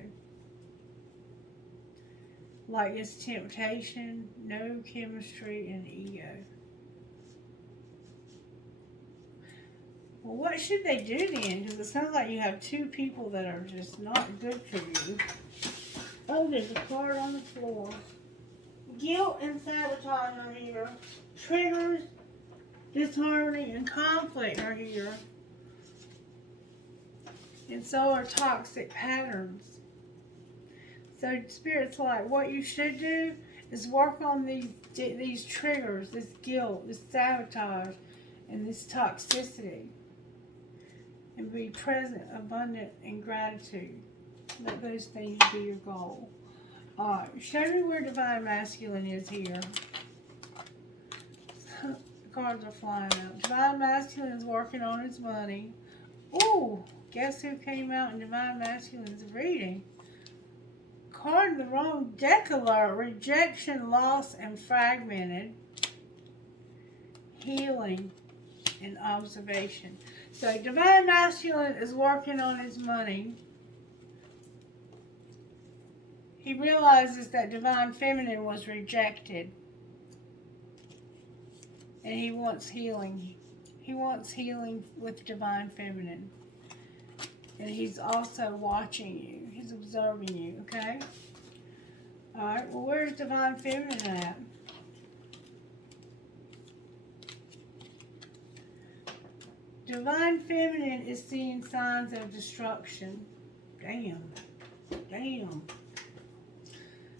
Like it's temptation, no chemistry, and ego. Well, what should they do then? Because it sounds like you have two people that are just not good for you. Oh, there's a card on the floor. Guilt and sabotage are here. Triggers, disharmony, and conflict are here. And so are toxic patterns. So Spirit's like, what you should do is work on these triggers, this guilt, this sabotage, and this toxicity. And be present, abundant, and gratitude. Let those things be your goal. Alright, show me where Divine Masculine is here. The cards are flying out. Divine Masculine is working on his money. Ooh, guess who came out in Divine Masculine's reading? Card in the wrong deck alert. Rejection, loss, and fragmented. Healing and observation. So Divine Masculine is working on his money. He realizes that Divine Feminine was rejected. And he wants healing. He wants healing with Divine Feminine. And he's also watching you. He's observing you, okay? Alright, well, where's Divine Feminine at? Divine Feminine is seeing signs of destruction. Damn. Damn.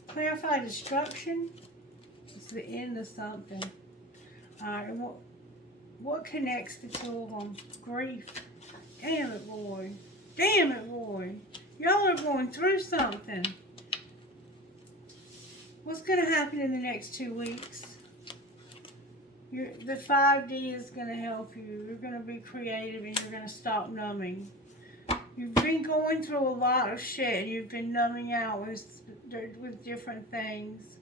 Clarify destruction. It's the end of something. Alright, and what connects the two of them? Grief. Damn it, boy. Damn it, boy. Y'all are going through something. What's going to happen in the next 2 weeks? The 5D is going to help you. You're going to be creative and you're going to stop numbing. You've been going through a lot of shit. You've been numbing out with different things.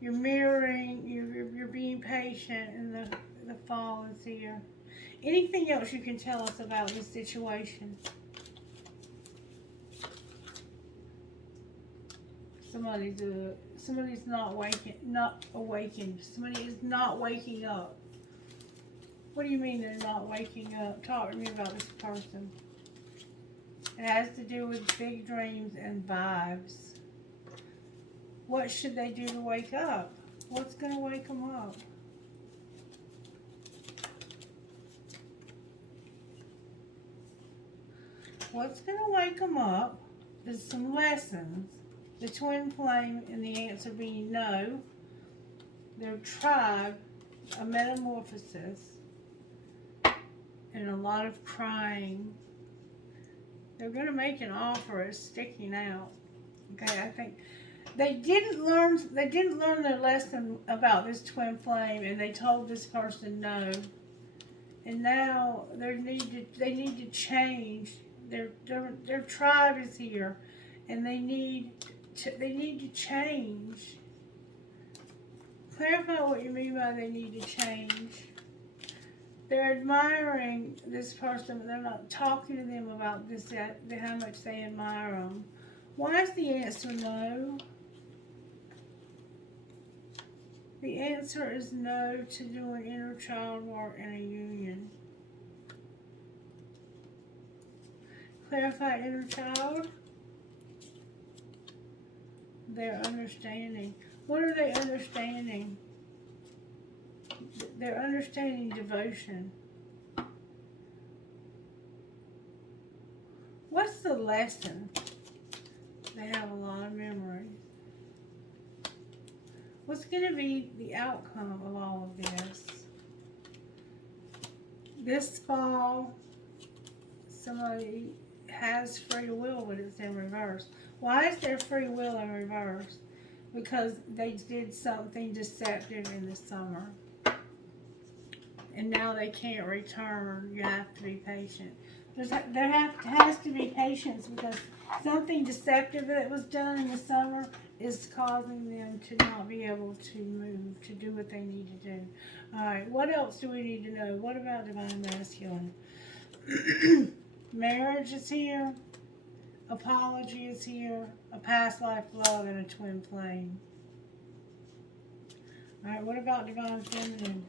You're mirroring. You're being patient, and the fall is here. Anything else you can tell us about this situation? Somebody's not awakened. Somebody is not waking up. What do you mean they're not waking up? Talk to me about this person. It has to do with big dreams and vibes. What should they do to wake up? What's going to wake them up? What's going to wake them up is some lessons. The twin flame and the answer being no. Their tribe, a metamorphosis, and a lot of crying. They're going to make an offer. It's sticking out. Okay, I think they didn't learn their lesson about this twin flame, and they told this person no. And now they need to change. Their tribe is here, and they need to change. Clarify what you mean by they need to change. They're admiring this person, but they're not talking to them about how much they admire them. Why is the answer no? The answer is no to doing inner child work in a union. Clarify inner child. They're understanding. What are they understanding? They're understanding devotion. What's the lesson? They have a lot of memories. What's going to be the outcome of all of this? This fall, somebody has free will, but it's in reverse. Why is there free will in reverse? Because they did something deceptive in the summer. And now they can't return. You have to be patient. Has to be patience because something deceptive that was done in the summer is causing them to not be able to move, to do what they need to do. All right, what else do we need to know? What about divine masculine? Marriage is here. Apology is here. A past life love and a twin flame. All right, what about divine feminine?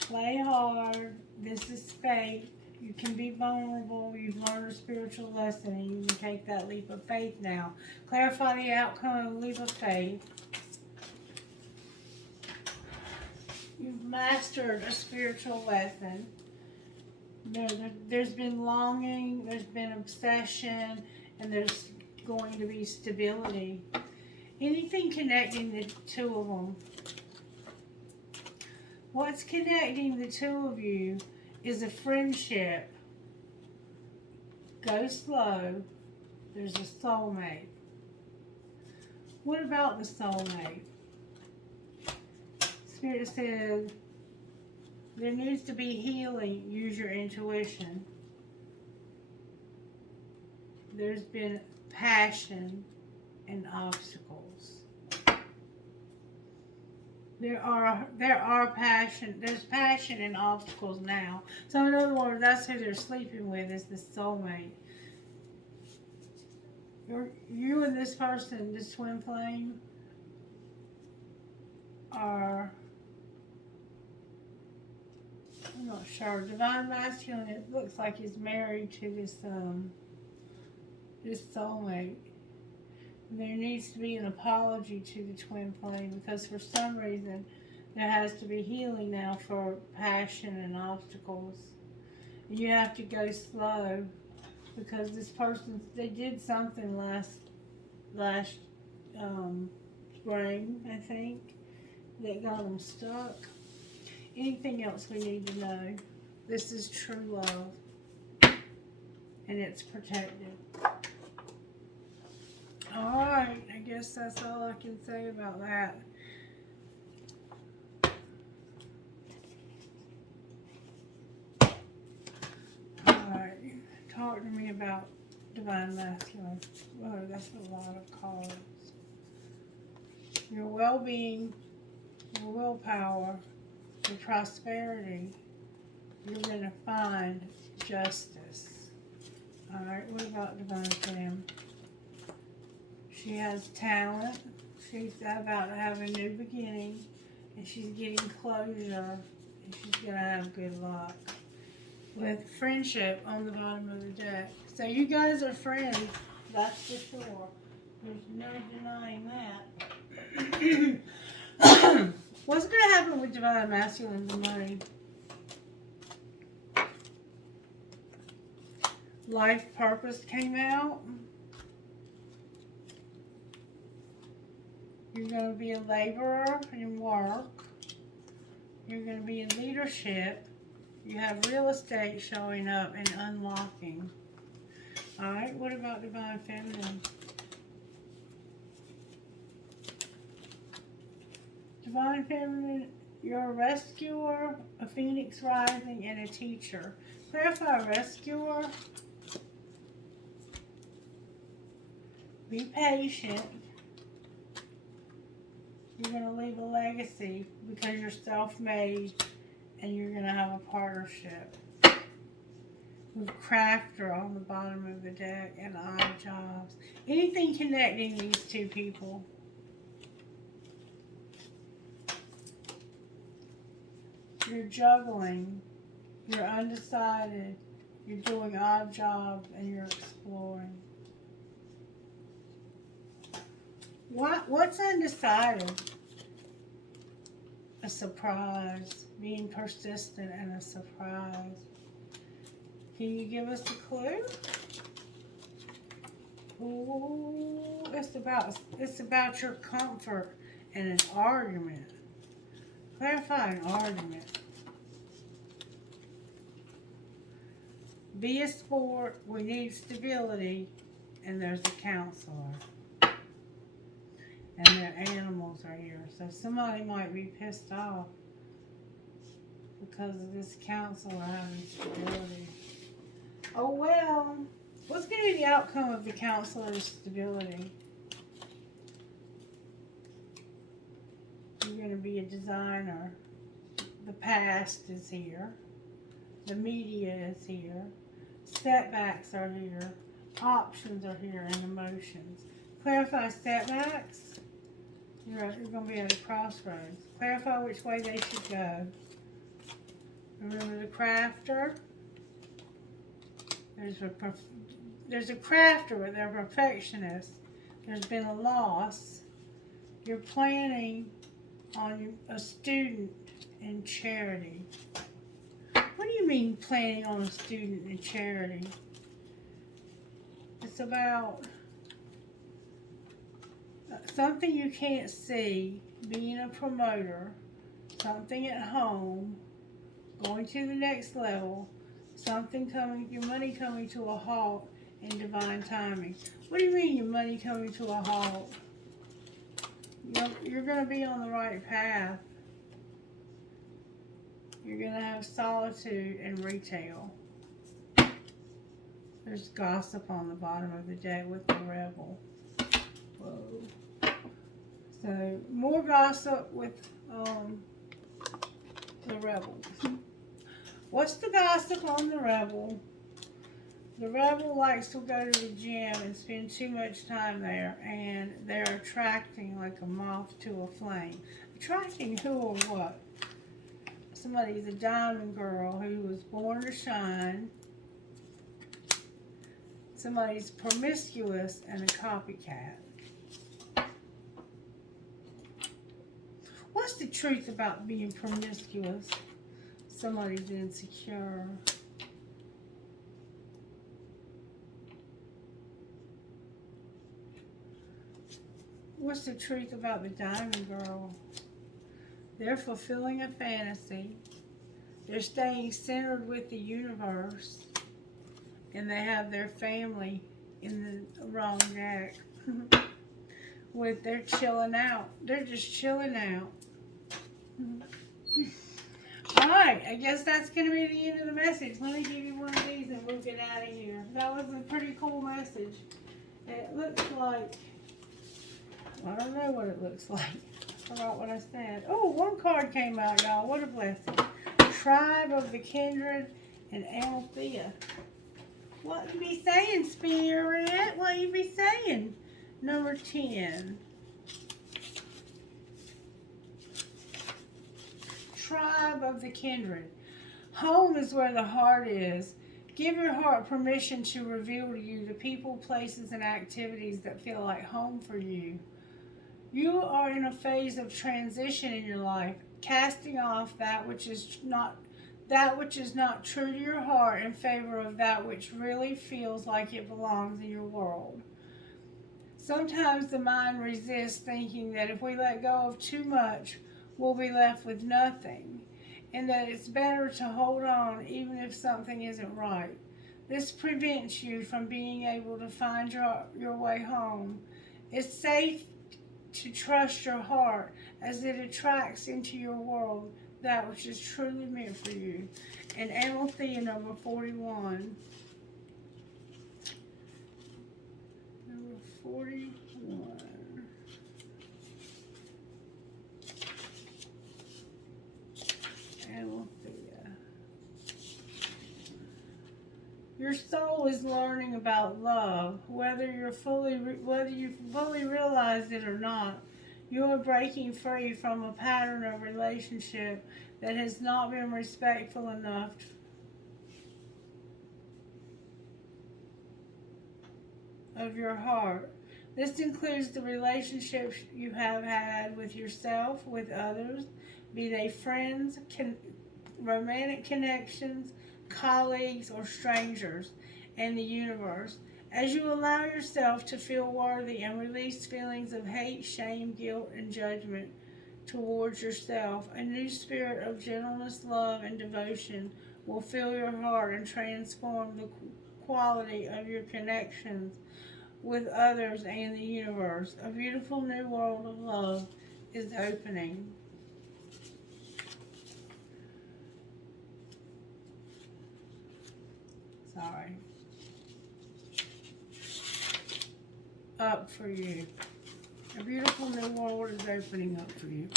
Play hard. This is faith. You can be vulnerable. You've learned a spiritual lesson and you can take that leap of faith now. Clarify the outcome of the leap of faith. You've mastered a spiritual lesson. There's been longing, there's been obsession, and there's going to be stability. Anything connecting the two of them. What's connecting the two of you is a friendship. Go slow. There's a soulmate. What about the soulmate? Spirit says there needs to be healing. Use your intuition. There's been passion and obstacles. There's passion and obstacles now. So in other words, that's who they're sleeping with, is the soulmate. You and this person, this twin flame, are, I'm not sure. Divine masculine, it looks like he's married to this soulmate. There needs to be an apology to the twin flame because for some reason there has to be healing now for passion and obstacles. And you have to go slow because this person, they did something last spring, I think, that got them stuck. Anything else we need to know? This is true love and it's protected. Alright, I guess that's all I can say about that. Alright, talk to me about divine masculine. Whoa, that's a lot of cards. Your well-being, your willpower, your prosperity. You're going to find justice. Alright, what about divine femme? She has talent. She's about to have a new beginning. And she's getting closure. And she's going to have good luck. With friendship on the bottom of the deck. So you guys are friends. That's for sure. There's no denying that. What's going to happen with divine masculine and money? Life purpose came out. You're going to be a laborer in work. You're going to be in leadership. You have real estate showing up and unlocking. Alright, what about divine feminine? Divine feminine, you're a rescuer, a phoenix rising, and a teacher. Clarify rescuer. Be patient. You're going to leave a legacy because you're self-made and you're going to have a partnership. With crafter on the bottom of the deck and odd jobs. Anything connecting these two people. You're juggling. You're undecided. You're doing odd jobs and you're exploring. What's undecided? A surprise. Being persistent and a surprise. Can you give us a clue? Ooh, it's about your comfort and an argument. Clarify an argument. Be a sport. We need stability. And there's a counselor. And their animals are here. So somebody might be pissed off because of this counselor having stability. Oh well. What's going to be the outcome of the counselor's stability? You're going to be a designer. The past is here. The media is here. Setbacks are here. Options are here, and emotions. Clarify setbacks. You're going to be at a crossroads. Clarify which way they should go. Remember the crafter. There's a crafter, but they're a perfectionist. There's been a loss. You're planning on a student in charity. What do you mean planning on a student in charity? It's about something you can't see, being a promoter, something at home, going to the next level, something coming, your money coming to a halt in divine timing. What do you mean your money coming to a halt? You're going to be on the right path. You're going to have solitude and retail. There's gossip on the bottom of the deck with the rebel. Whoa. So, more gossip with the rebel. What's the gossip on the rebel? The rebel likes to go to the gym and spend too much time there, and they're attracting like a moth to a flame. Attracting who or what? Somebody's a diamond girl who was born to shine. Somebody's promiscuous and a copycat. What's the truth about being promiscuous? Somebody's insecure. What's the truth about the diamond girl? They're fulfilling a fantasy. They're staying centered with the universe. And they have their family in the wrong deck. They're chilling out. They're just chilling out. Alright, I guess that's going to be the end of the message. Let me give you one of these and we'll get out of here. That was a pretty cool message. It looks like, I don't know what it looks like. I forgot what I said. Oh, one card came out, y'all. What a blessing. Tribe of the Kindred and Althea. What you be saying, Spirit? What you be saying? Number 10. Tribe of the Kindred. Home is where the heart is. Give your heart permission to reveal to you the people, places, and activities that feel like home for you. You are in a phase of transition in your life, casting off that which is not true to your heart in favor of that which really feels like it belongs in your world. Sometimes the mind resists, thinking that if we let go of too much, we'll be left with nothing, and that it's better to hold on even if something isn't right. This prevents you from being able to find your way home. It's safe to trust your heart as it attracts into your world that which is truly meant for you. And Althea number 41. Number 41. Althea. Your soul is learning about love, whether you fully realize it or not. You are breaking free from a pattern of relationship that has not been respectful enough of your heart. This includes the relationships you have had with yourself, with others, be they friends, romantic connections, colleagues, or strangers, and the universe. As you allow yourself to feel worthy and release feelings of hate, shame, guilt, and judgment towards yourself, a new spirit of gentleness, love, and devotion will fill your heart and transform the quality of your connections with others and the universe. A beautiful new world of love is opening. Sorry. Up for you. A beautiful new world is opening up for you.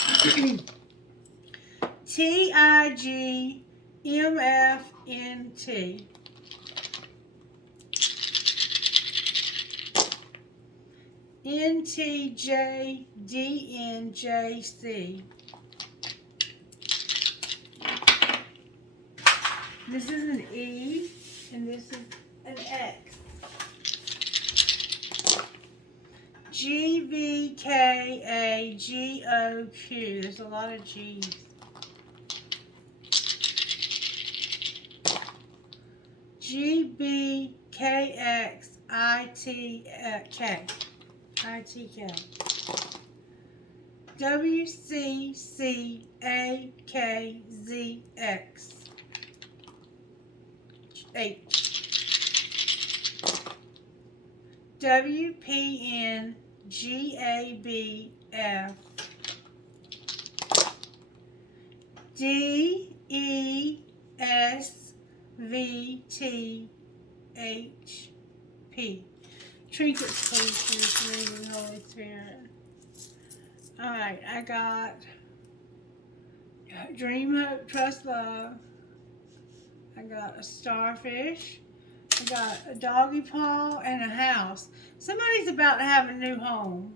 TIGMFNT. NTJDNJC. This is an E, and this is an X. GVKAGOQ. There's a lot of G's. GBKXITK. WCCAKZX. H. WPNGABF. DESVTHP. Trinkets, please, for this reading, Holy Spirit. Alright, I got Dream, Hope, Trust, Love. I got a starfish. I got a doggy paw and a house. Somebody's about to have a new home.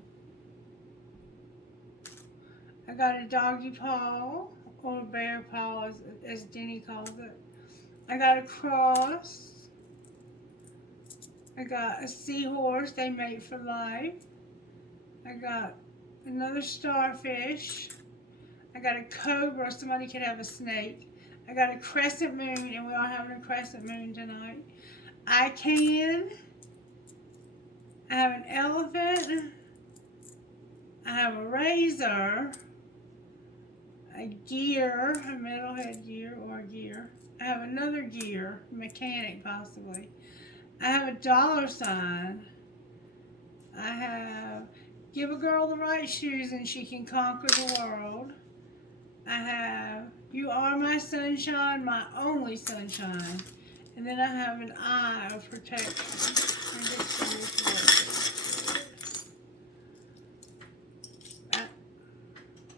I got a doggy paw, or a bear paw, as Denny calls it. I got a cross. I got a seahorse, they mate for life. I got another starfish. I got a cobra, somebody could have a snake. I got a crescent moon, and we are having a crescent moon tonight. I have an elephant. I have a razor. A gear, a metalhead gear or a gear. I have another gear, mechanic possibly. I have a $sign. I have give a girl the right shoes and she can conquer the world. I have you are my sunshine, my only sunshine. And then I have an eye of protection.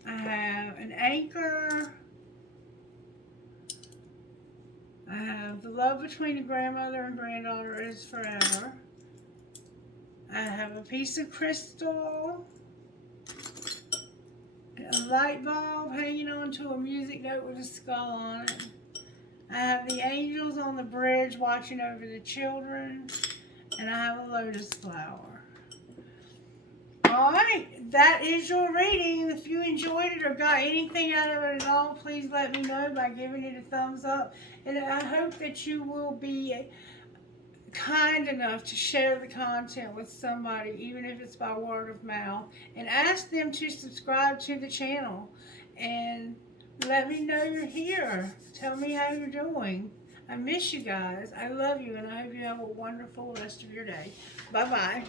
I have an anchor. I have the love between a grandmother and granddaughter is forever. I have a piece of crystal. A light bulb hanging onto a music note with a skull on it. I have the angels on the bridge watching over the children. And I have a lotus flower. Alright, that is your reading. If you enjoyed it or got anything out of it at all, please let me know by giving it a thumbs up. And I hope that you will be kind enough to share the content with somebody, even if it's by word of mouth. And ask them to subscribe to the channel. And let me know you're here. Tell me how you're doing. I miss you guys. I love you, and I hope you have a wonderful rest of your day. Bye-bye.